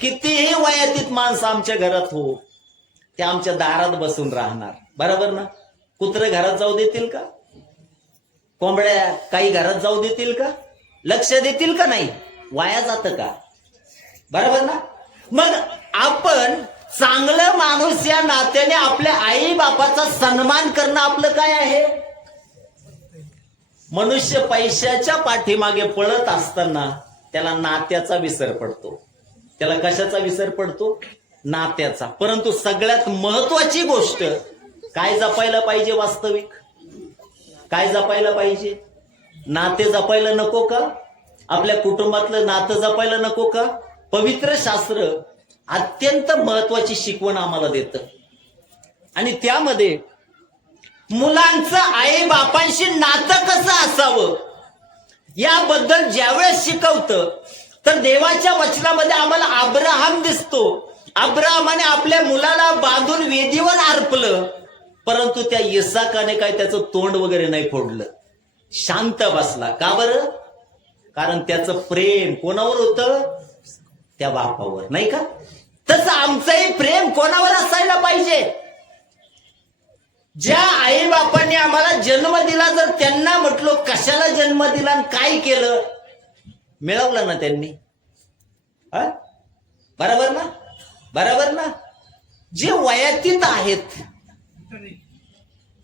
कितीही वयातीत माणसं आमच्या घरात हो, ते आमच्या दारात बसून राहणार. बरोबर ना? कुत्रे घरात जाऊ देतील का? कोंबड्या काही घरात जाऊ देतील का? लक्ष देतील का? नाही. वाया जातं का? बरोबर ना? मग आपण चांगलं माणूस या नात्याने आपल्या आई बापाचा सन्मान करणं आपलं काय आहे? मनुष्य पैशाच्या पाठीमागे पळत असताना त्याला नात्याचा विसर पडतो. त्याला कशाचा विसर पडतो? नात्याचा. परंतु सगळ्यात महत्वाची गोष्ट काय जपायला पाहिजे? वास्तविक काय जपायला पाहिजे? नाते जपायला नको का? आपल्या कुटुंबातलं नातं जपायला नको का? पवित्र शास्त्र अत्यंत महत्वाची शिकवण आम्हाला देतं. आणि त्यामध्ये मुलांचं आई बापांशी नातं कसं असावं याबद्दल ज्यावेळेस शिकवतं, तर देवाच्या वचनामध्ये आम्हाला अब्राहम दिसतो. अब्राहमाने आपल्या मुलाला बांधून वेदीवर अर्पलं, परंतु त्या इसाकाने काय त्याचं तोंड वगैरे नाही फोडलं, शांत बसला. का बरं? कारण त्याचं प्रेम कोणावर होतं? त्या बापावर, नाही का? तसं आमचंही प्रेम कोणावर असायला पाहिजे? ज्या आई बापांनी आम्हाला जन्म दिला, जर त्यांना म्हटलो कशाला जन्म दिला आणि काय केलं, मिळवलं ना त्यांनी. बरोबर ना? बरोबर ना? जे वयातीत आहेत,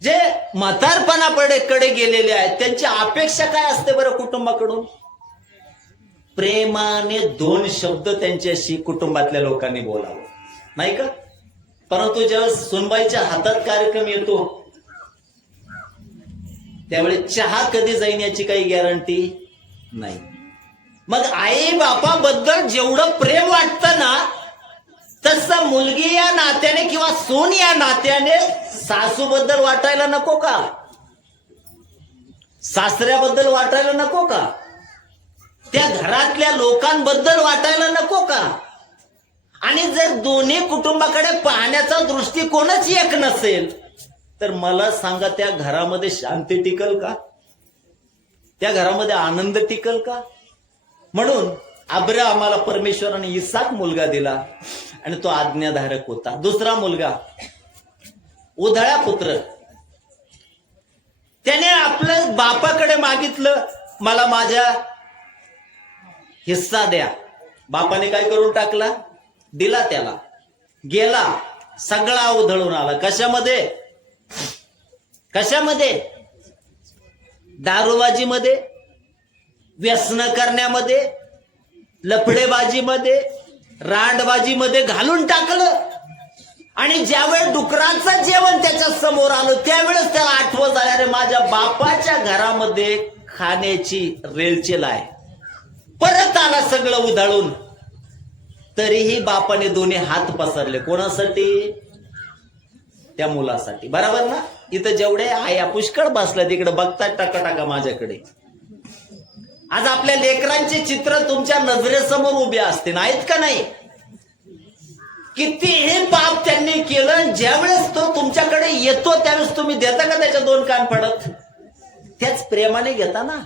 जे म्हातारपणाकडे गेलेले आहेत, त्यांची अपेक्षा काय असते बरं कुटुंबाकडून? प्रेमाने 2 शब्द त्यांच्याशी कुटुंबातल्या लोकांनी बोलावं, नाही का? परंतु जेव्हा सुनबाईच्या हातात कार्यक्रम येतो, त्यावेळी चहा कधी जाईन याची काही गॅरंटी नाही. मग आई बापाबद्दल जेवढं प्रेम वाटतं ना, तसं मुलगी या नात्याने किंवा सून या नात्याने सासूबद्दल वाटायला नको का? सासऱ्याबद्दल वाटायला नको का? त्या घरातल्या लोकांबद्दल वाटायला नको का? आणि जर दोन्ही कुटुंबाकडे पाहण्याचा दृष्टिकोनच एक नसेल तर मला सांगा, त्या घरामध्ये शांती टिकल का? त्या घरामध्ये आनंद टिकल का? म्हणून अब्राहमाला परमेश्वराने इसाक मुलगा दिला आणि तो आज्ञाधारक होता. दुसरा मुलगा उधळा पुत्र. त्याने आपलं बापाकडे मागितलं, मला माझा हिस्सा द्या. बापाने काय करून टाकला? दिला त्याला. गेला, सगळा उधळून आला. कशामध्ये? कशामध्ये? दारूबाजीमध्ये, व्यसन करण्यामध्ये, लफडेबाजीमध्ये, रांडबाजीमध्ये घालून टाकलं. आणि ज्यावेळेस डुकराचं जेवण त्याच्या समोर आलं त्यावेळेस त्याला आठवण झाली, अरे माझ्या बापाच्या घरामध्ये खाण्याची रेलचेल आहे. परत आला सगळं उधळून. तरीही बापाने दोन्ही हात पसरले. कोणासाठी? त्या मुलासाठी. बरोबर ना? इथं जेवढे आया पुष्कळ बसल्या तिकडे बघतात टाका माझ्याकडे. आज आपल्या लेकरांचे चित्र तुमच्या नजरेसमोर उभे असते, नाहीत का नाही? कितीही पाप त्यांनी केलं, ज्यावेळेस तो तुमच्याकडे येतो त्यावेळेस तुम्ही देता का त्याच्या दोन कान पडत? त्याच प्रेमाने घेता ना.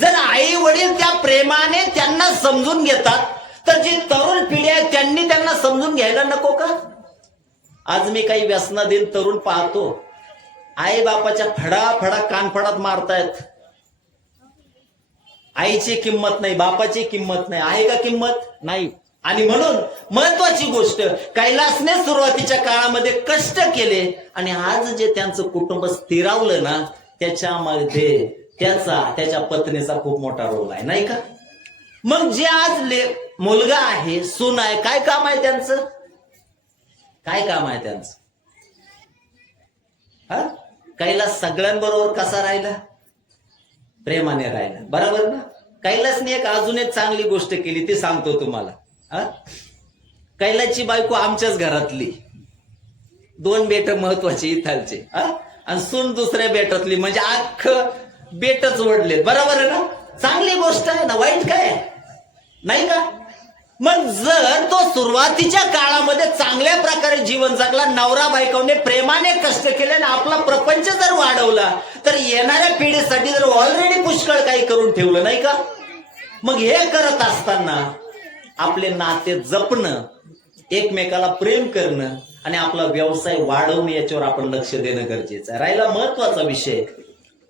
जर आई वडील त्या प्रेमाने त्यांना समजून घेतात तर जी तरुण पिढी आहे त्यांनी त्यांना समजून घ्यायला नको का? आज मी काही व्यसनाधीन तरुण पाहतो, आई बापाच्या फडा कानफडात मारतायत. आईची किंमत नाही, बापाची किंमत नाही. आहे का किंमत? नाही. आणि म्हणून महत्वाची गोष्ट, कैलासने सुरुवातीच्या काळामध्ये कष्ट केले आणि आज जे त्यांचं कुटुंब स्थिरावलं ना, त्याच्यामध्ये त्याच्या पत्नीचा खूप मोठा रोल आहे, नाही का? मग जे आज मुलगा आहे, सून आहे, काय काम आहे त्यांचं? काय काम आहे त्यांचं? कैलास सगळ्यांबरोबर कसा राहिला? प्रेमाने राहिला. बरोबर ना? कैलासने अजून एक चांगली गोष्ट केली, ती सांगतो तुम्हाला. कैलासची बायको आमच्याच घरातली. 2 बेट महत्वाची इथालचे, आणि सून दुसऱ्या बेटातली, म्हणजे अख्खं बेटच ओढले. बरोबर आहे ना? चांगली गोष्ट आहे ना, वाईट काय नाही का? मग जर तो सुरुवातीच्या काळामध्ये चांगल्या प्रकारे जीवन जगला, नवरा बायकोने प्रेमाने कष्ट केले आणि आपला प्रपंच जर वाढवला, तर येणाऱ्या पिढीसाठी जर ऑलरेडी पुष्कळ काही करून ठेवलं, नाही का? मग हे करत असताना आपले नाते जपणं, एकमेकाला प्रेम करणं आणि आपला व्यवसाय वाढवणं याच्यावर आपण लक्ष देणं गरजेचं आहे. राहिला महत्वाचा विषय,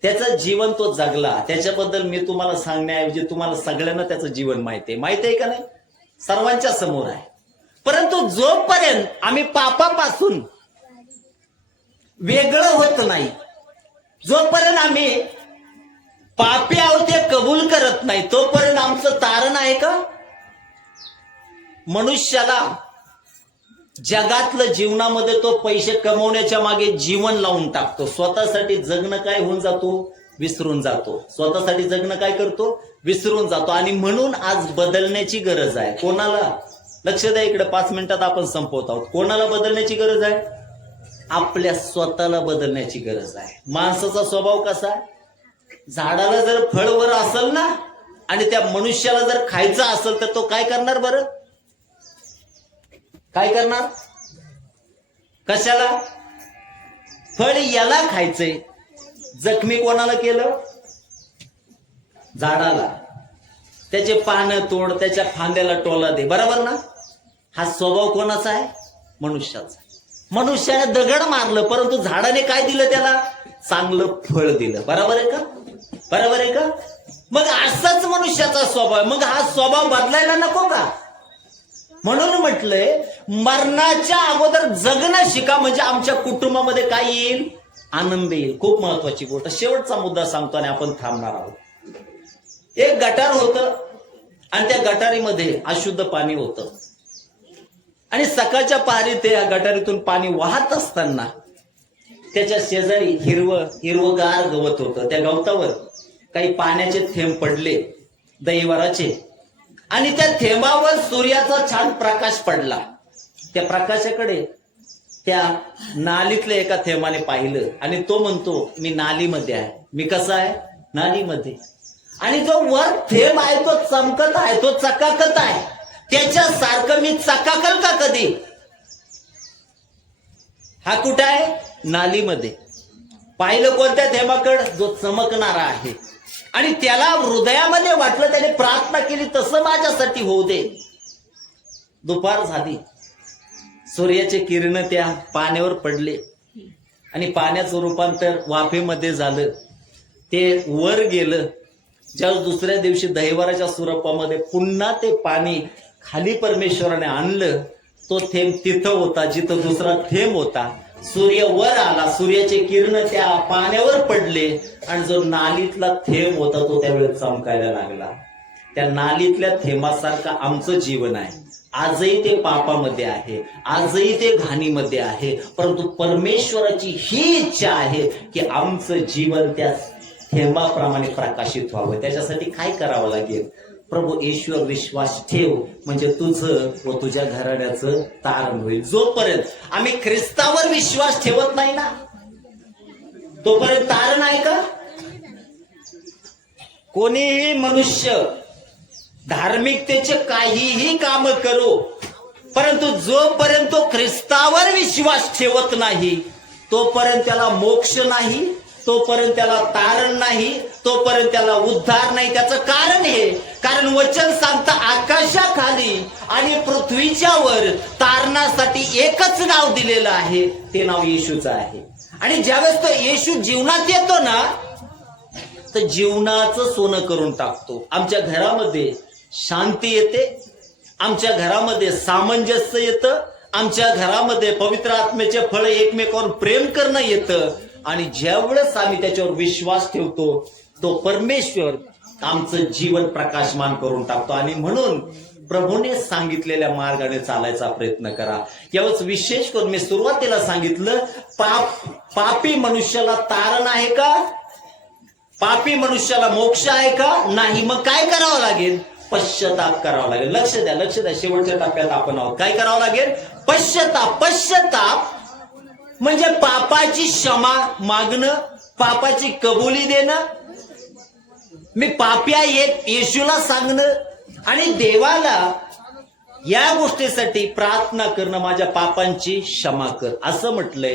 त्याचं जीवन तो जगला. त्याच्याबद्दल मी तुम्हाला सांगण्याऐवजी तुम्हाला सगळ्यांना त्याचं जीवन माहिती आहे का नाही? सर्वांच्या समोर आहे. परंतु जोपर्यंत आम्ही पापापासून वेगळं होत नाही, जोपर्यंत आम्ही पापी आहोत हे कबूल करत नाही, तोपर्यंत आमचं तारण आहे का? मनुष्याला जगातलं जीवनामध्ये तो पैसे कमवण्याच्या मागे जीवन लावून टाकतो. स्वतःसाठी जगणं काय होऊन जातो? विसरून जातो. स्वतःसाठी जगणं काय करतो? विसरून जातो. आणि म्हणून आज बदलण्याची गरज आहे. कोणाला? लक्ष द्या इकडे, 5 मिनिटात आपण संपवत आहोत. कोणाला बदलण्याची गरज आहे? आपल्या स्वतःला बदलण्याची गरज आहे. माणसाचा स्वभाव कसा? झाडाला जर फळवर असेल ना, आणि त्या मनुष्याला जर खायचं असेल तर तो काय करणार? बरं काय करणार? कशाला? फळ याला खायचंय. जखमी कोणाला केलं? झाडाला. त्याचे पानं तोड, त्याच्या फांद्याला टोला दे. बरोबर ना? हा स्वभाव कोणाचा आहे? मनुष्याचा. मनुष्याने दगड मारलं, परंतु झाडाने काय दिलं त्याला? चांगलं फळ दिलं. बरोबर आहे का? बरोबर आहे का? मग असाच मनुष्याचा स्वभाव. मग हा स्वभाव बदलायला नको का? म्हणून म्हटलंय, मरणाच्या अगोदर जगणं शिका, म्हणजे आमच्या कुटुंबामध्ये काय येईल? आनंद येईल. खूप महत्वाची गोष्ट. शेवटचा मुद्दा सांगतो आणि आपण थांबणार आहोत. एक गटार होतं आणि त्या गटारीमध्ये अशुद्ध पाणी होतं, आणि सकाळच्या पहारी त्या गटारीतून पाणी वाहत असताना त्याच्या शेजारी हिरवगार गवत होतं. त्या गवतावर काही पाण्याचे थेंब पडले दहीवराचे, आणि त्या थेंबावर सूर्याचा छान प्रकाश पडला. त्या प्रकाशाकडे त्या नालीतल्या एका थेंबाने पाहिलं आणि तो म्हणतो, मी नालीमध्ये आहे. मी कसा आहे? नालीमध्ये. आणि जो वर थेंब आहे तो चमकत आहे, तो चकाकत आहे. त्याच्यासारखं मी चकाकल का कधी? हा कुठं आहे? नालीमध्ये. पाहिलं कोणत्या थेंबाकडे? जो चमकणारा आहे. आणि त्याला हृदयामध्ये वाटलं, त्याने प्रार्थना केली, तसं माझ्यासाठी होऊ दे. दुपार झाली, सूर्याचे किरण त्या पाण्यावर पडले आणि पाण्याचं रूपांतर वाफेमध्ये झालं. ते वर गेलं. ज्यावेळेस दुसऱ्या दिवशी दहीवराच्या स्वरूपामध्ये पुन्हा ते पाणी खाली परमेश्वराने आणलं, तो थेंब तिथं होता जिथं दुसरा थेंब होता. सूर्य वर आला, सूर्याचे किरण त्या पाण्यावर पडले आणि जो नालीतला थेंब होता तो त्यावेळेस चमकायला लागला. त्या नालीतल्या थेंबासारखं आमचं जीवन आहे. आजही ते पापामध्ये आहे, आजही ते घाणीमध्ये आहे, परंतु परमेश्वराची ही इच्छा आहे की आमचं जीवन त्या थेंबाप्रमाणे प्रकाशित व्हावं. त्याच्यासाठी काय करावं लागेल? प्रभू येशूवर विश्वास ठेव, म्हणजे तुझं व तुझ्या घराण्याचं तारण होईल. जोपर्यंत आम्ही ख्रिस्तावर विश्वास ठेवत नाही ना, तोपर्यंत तारण आहे का? कोणीही मनुष्य धार्मिकतेचे काहीही काम करो, परंतु जोपर्यंत तो ख्रिस्तावर विश्वास ठेवत नाही, तोपर्यंत त्याला मोक्ष नाही, तोपर्यंत त्याला तारण नाही, तोपर्यंत त्याला उद्धार नाही. त्याचं कारण हे, कारण वचन सांगतं आकाशाखाली आणि पृथ्वीच्या वर तारणासाठी एकच नाव दिलेलं आहे, ते नाव येशूचं आहे. आणि ज्यावेळेस तो येशू जीवनात येतो ना, तर जीवनाचं सोनं करून टाकतो. आमच्या घरामध्ये शांती येते, आमच्या घरामध्ये सामंजस्य येतं, आमच्या घरामध्ये पवित्र आत्म्याचे फळ एकमेकावर प्रेम करणं येतं. आणि ज्यावेळेस आम्ही त्याच्यावर विश्वास ठेवतो, तो परमेश्वर आमचं जीवन प्रकाशमान करून टाकतो. आणि म्हणून प्रभूने सांगितलेल्या मार्गाने चालायचा प्रयत्न करा. यावेळेस विशेष करून मी सुरुवातीला सांगितलं, पापी मनुष्याला तारण आहे का? पापी मनुष्याला मोक्ष आहे का? नाही. मग काय करावं लागेल? पश्चाताप करावा लागेल. लक्ष द्या, लक्ष द्या. शेवटच्या टप्प्यात आपण आहोत. काय करावं लागेल? पश्चाताप. पश्चाताप म्हणजे पापाची क्षमा मागणं, पापाची कबुली देणं. मी पापी आहे येशूला सांगणं आणि देवाला या गोष्टीसाठी प्रार्थना करणं, माझ्या पापांची क्षमा कर, असं म्हटलंय.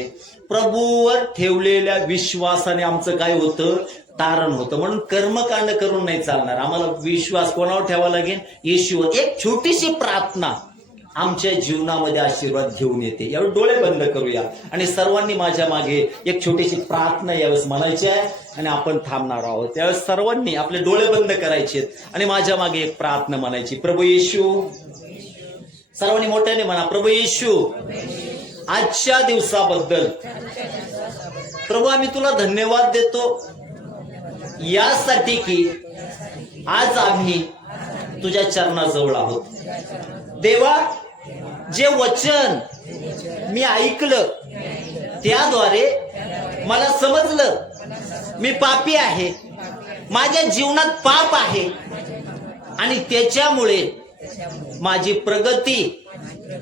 प्रभूवर ठेवलेल्या विश्वासाने आमचं काय होतं? तारण होतं. म्हणून कर्मकांड करून नाही चालणार. आम्हाला विश्वास कोणावर ठेवावा लागेल? येशूवर. एक छोटीशी प्रार्थना आमच्या जीवनामध्ये आशीर्वाद घेऊन येते. यावेळी डोळे बंद करूया आणि सर्वांनी माझ्या मागे एक छोटीशी प्रार्थना यावेळेस म्हणायची आहे आणि आपण थांबणार आहोत. त्यावेळेस सर्वांनी आपले डोळे बंद करायचे आणि माझ्या मागे एक प्रार्थना म्हणायची. प्रभू येशू, सर्वांनी मोठ्याने म्हणा, प्रभू येशू, आजच्या दिवसाबद्दल प्रभू आम्ही तुला धन्यवाद देतो, यासाठी की आज आम्ही तुझ्या चरणाजवळ आहोत. देवा, जे वचन मी ऐकलं त्याद्वारे मला समजलं मी पापी आहे, माझ्या जीवनात पाप आहे आणि त्याच्यामुळे माझी प्रगती,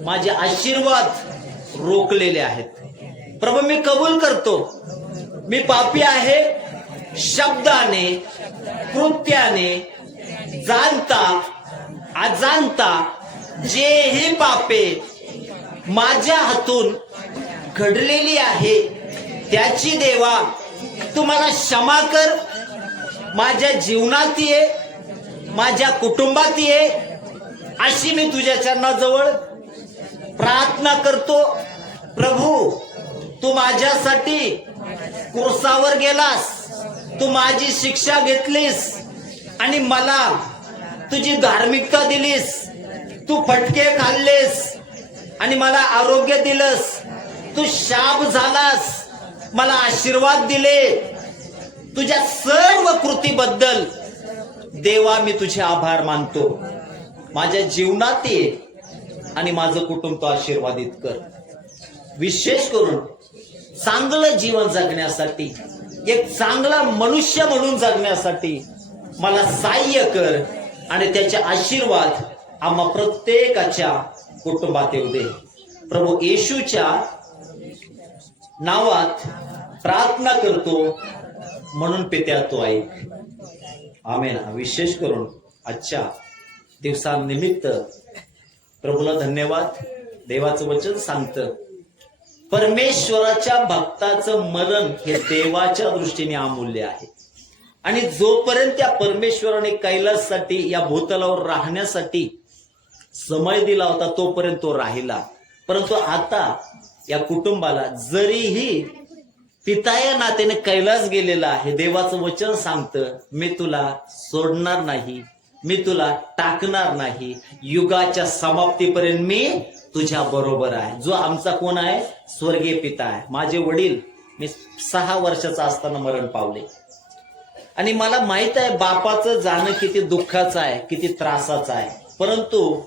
माझे आशीर्वाद रोखलेले आहेत. प्रभू, मी कबूल करतो, मी पापी आहे. शब्दाने, कृत्याने, जाणता अजाणता जेही पापे माझ्या हातून घडलेली आहे, त्याची देवा तू मला क्षमा कर. माझ्या जीवनात ये, माझ्या कुटुंबात ये, अशी मी तुझ्या चरणाजवळ प्रार्थना करतो. प्रभू, तू माझ्यासाठी क्रूसावर गेलास, तू माझी शिक्षा घेतलीस आणि मला तुझी धार्मिकता दिलीस. तू फटके खाल्लेस आणि मला आरोग्य दिलंस. तू शाप झालास, मला आशीर्वाद दिले. तुझ्या सर्व कृतीबद्दल देवा मी तुझे आभार मानतो. माझ्या जीवनात ये आणि माझं कुटुंब आशीर्वादित कर. विशेष करून चांगलं जीवन जगण्यासाठी, एक चांगला मनुष्य म्हणून जगण्यासाठी मला सहाय्य कर. आणि त्याचे आशीर्वाद आम्हा प्रत्येकाच्या कुटुंबात येऊ दे. प्रभू येशूच्या नावात प्रार्थना करतो म्हणून पित्या तो ऐक. आमेन. विशेष करून आजच्या दिवसानिमित्त प्रभूला धन्यवाद. देवाचं वचन सांगतं परमेश्वराच्या भक्ताचं मरण हे देवाच्या दृष्टीने अमूल्य आहे. आणि जोपर्यंत त्या परमेश्वराने कैलाससाठी या भूतलावर राहण्यासाठी समय दिला होता तोपर्यंत तो राहिला. परंतु आता या कुटुंबाला जरीही पिता या नात्याने कैलास गेलेला आहे, देवाचं वचन सांगतं मी तुला सोडणार नाही, मी तुला टाकणार नाही, युगाच्या समाप्तीपर्यंत मी तुझ्या बरोबर आहे. जो आमचा कोण आहे? स्वर्गीय पिता आहे. माझे वडील मी 6 वर्षाचा असताना मरण पावले आणि मला माहित आहे बापाचं जाणं किती दुःखाचं आहे, किती त्रासाचं आहे. परंतु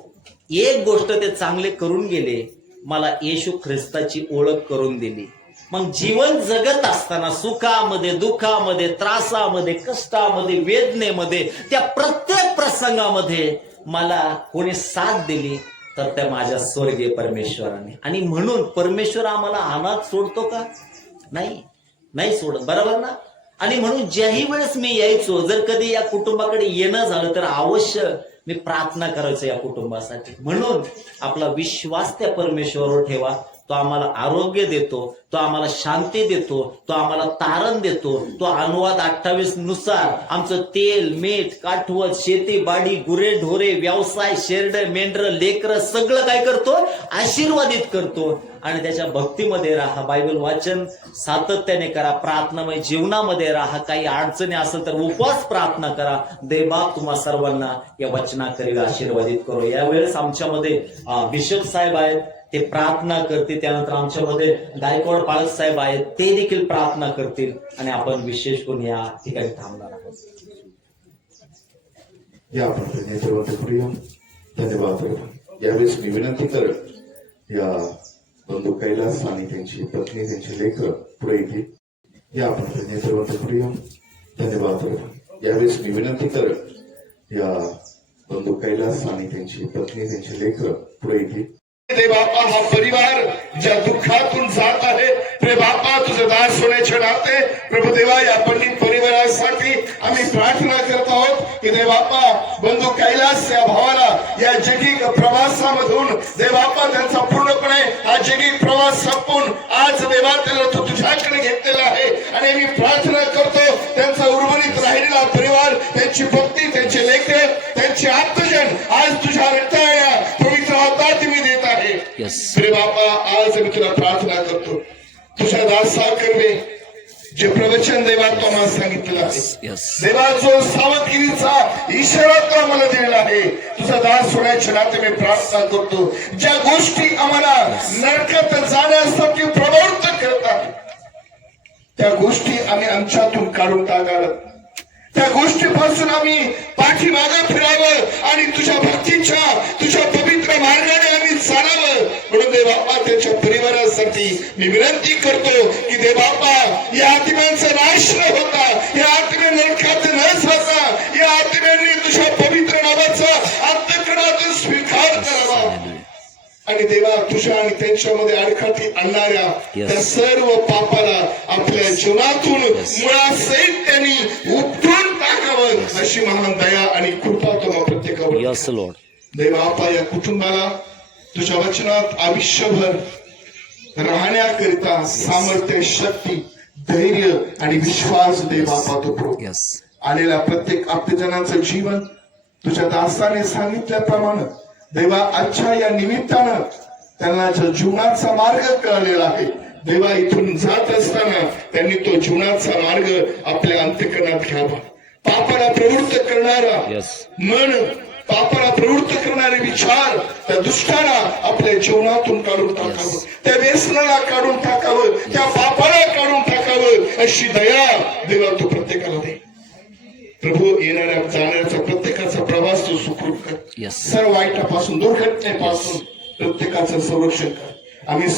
एक गोष्ट ते चांगले करून गेले, मला येशू ख्रिस्ताची ओळख करून दिली. मग जीवन जगत असताना सुखामध्ये, दुःखामध्ये, त्रासामध्ये, कष्टामध्ये, वेदनेमध्ये, त्या प्रत्येक प्रसंगामध्ये मला कोणी साथ दिली तर त्या माझ्या स्वर्गीय परमेश्वराने. आणि म्हणून परमेश्वर आम्हाला अनाथ सोडतो का? नाही सोडत, बरोबर ना? आणि म्हणून ज्याही वेळेस मी यायचो, जर कधी या कुटुंबाकडे येणं झालं तर अवश्य मी प्रार्थना करायचो या कुटुंबासाठी. म्हणून आपला विश्वास त्या परमेश्वरावर ठेवा. तो आम्हाला आरोग्य देतो, तो आम्हाला शांती देतो, तो आम्हाला तारण देतो. तो अनुवाद 28 नुसार आमचं तेल, मीठ, काठवत, शेती, बाडी, गुरे, ढोरे, व्यवसाय, शेरड, मेंढर, लेकर सगळं काय करतो? आशीर्वादित करतो. आणि त्याच्या भक्तीमध्ये राहा, बायबल वाचन सातत्याने करा, प्रार्थनामय जीवनामध्ये राहा. काही अडचणी असेल तर उपवास प्रार्थना करा. देवबाप तुम्हा सर्वांना या वचनाकरील आशीर्वादित करो. यावेळेस आमच्यामध्ये बिशप साहेब आहेत, ते प्रार्थना करतील. त्यानंतर आमच्यामध्ये गायकवाड पाळक साहेब आहेत, ते देखील प्रार्थना करतील. आणि आपण विशेष करून या ठिकाणी थांबणार आहोत. या आपण धन्यवाद. यावेळेस मी विनंती करत या बंधू कैलास आणि त्यांची पत्नी, त्यांचे लेकर पुढे येतील. या आपण धन्यवाद. यावेळेस मी विनंती करत या बंधू कैलास आणि त्यांची पत्नी, त्यांचे लेकर पुढे येतील. बापा, हा परिवार ज्या दुःखातून जात आहे, प्रे बापा तुझं दास होण्याचे नाते प्रभुदेवा या पंडित परिवारासाठी आम्ही प्रार्थना करत आहोत की देवबापा बंधू कैलास या भावाला या जगिक प्रवासामधून देवबापा त्यांचा पूर्णपणे हा जगिक प्रवास संपून आज देवा त्याला तू तुझ्याकडे घेतलेला आहे. आणि मी प्रार्थना करतो त्यांचा उर्वरित राहिलेला परिवार, त्यांची भक्ती, त्यांचे लेकर, त्यांचे आत्मजन आज तुझ्या रक्ताळ्या पवित्र हातात मी देत आहे. प्रे बापा आज मी तुला प्रार्थना करतो, तुझ्या दासाकरवे जे प्रवचन देवा तू आम्हाला सांगितलेलं आहे, देवा जो सावधगिरीचा इशारा तू आम्हाला दिलेला आहे, तुझा दास होण्याच्या नाते मी प्रार्थना करतो. ज्या गोष्टी आम्हाला नरकात जाण्यासाठी प्रवृत्त करतात त्या गोष्टी आम्ही आमच्यातून काढून टाकाव्यात. त्या गोष्टीपासून आम्ही पाठीमागे फिरावं आणि तुझ्या भक्तीच्या, तुझ्या पवित्र मार्गाने आम्ही चालावं. म्हणून देवबापा त्यांच्या परिवारासाठी मी विनंती करतो की देवबापा या आत्म्यांचा नाश न होता, या आत्म्या नरकात न जाता, या आत्म्यांनी तुझ्या पवित्र नावाचा अंतःकरणातून स्वीकार करावा. आणि देवा तुझ्या आणि त्यांच्यामध्ये अडखळती आणणाऱ्या त्या सर्व पापाला आपल्या जीवनातून मुळासहित त्यांनी उपटून टाकावं अशी महान दया आणि कृपा तुम्हा प्रत्येकावर. देवा या कुटुंबाला तुझ्या वचनात आयुष्यभर राहण्याकरिता सामर्थ्य, शक्ती, धैर्य आणि विश्वास दे बापा. तो आलेल्या प्रत्येक आप्तजनाचं जीवन तुझ्या दासाने सांगितल्याप्रमाणे देवा आजच्या या निमित्तानं त्यांना जीवनाचा मार्ग कळलेला आहे. देवा इथून जात असताना त्यांनी तो जीवनाचा मार्ग आपल्या अंतःकरणात घ्यावा. पापाला प्रवृत्त करणारा मन, पापाला प्रवृत्त करणारे विचार त्या दुष्टाला आपल्या जीवनातून काढून टाकावं, त्या व्यसनाला काढून टाकावं, त्या पापाला काढून टाकावं अशी दया देवा तू प्रत्येकाला दे. प्रभू येणाऱ्या जाणाऱ्याचा प्रत्येकाचा प्रवास तो सुखरूप कर. सर्व वाईटापासून, दुर्घटनेपासून प्रत्येकाचं संरक्षण कर. आम्ही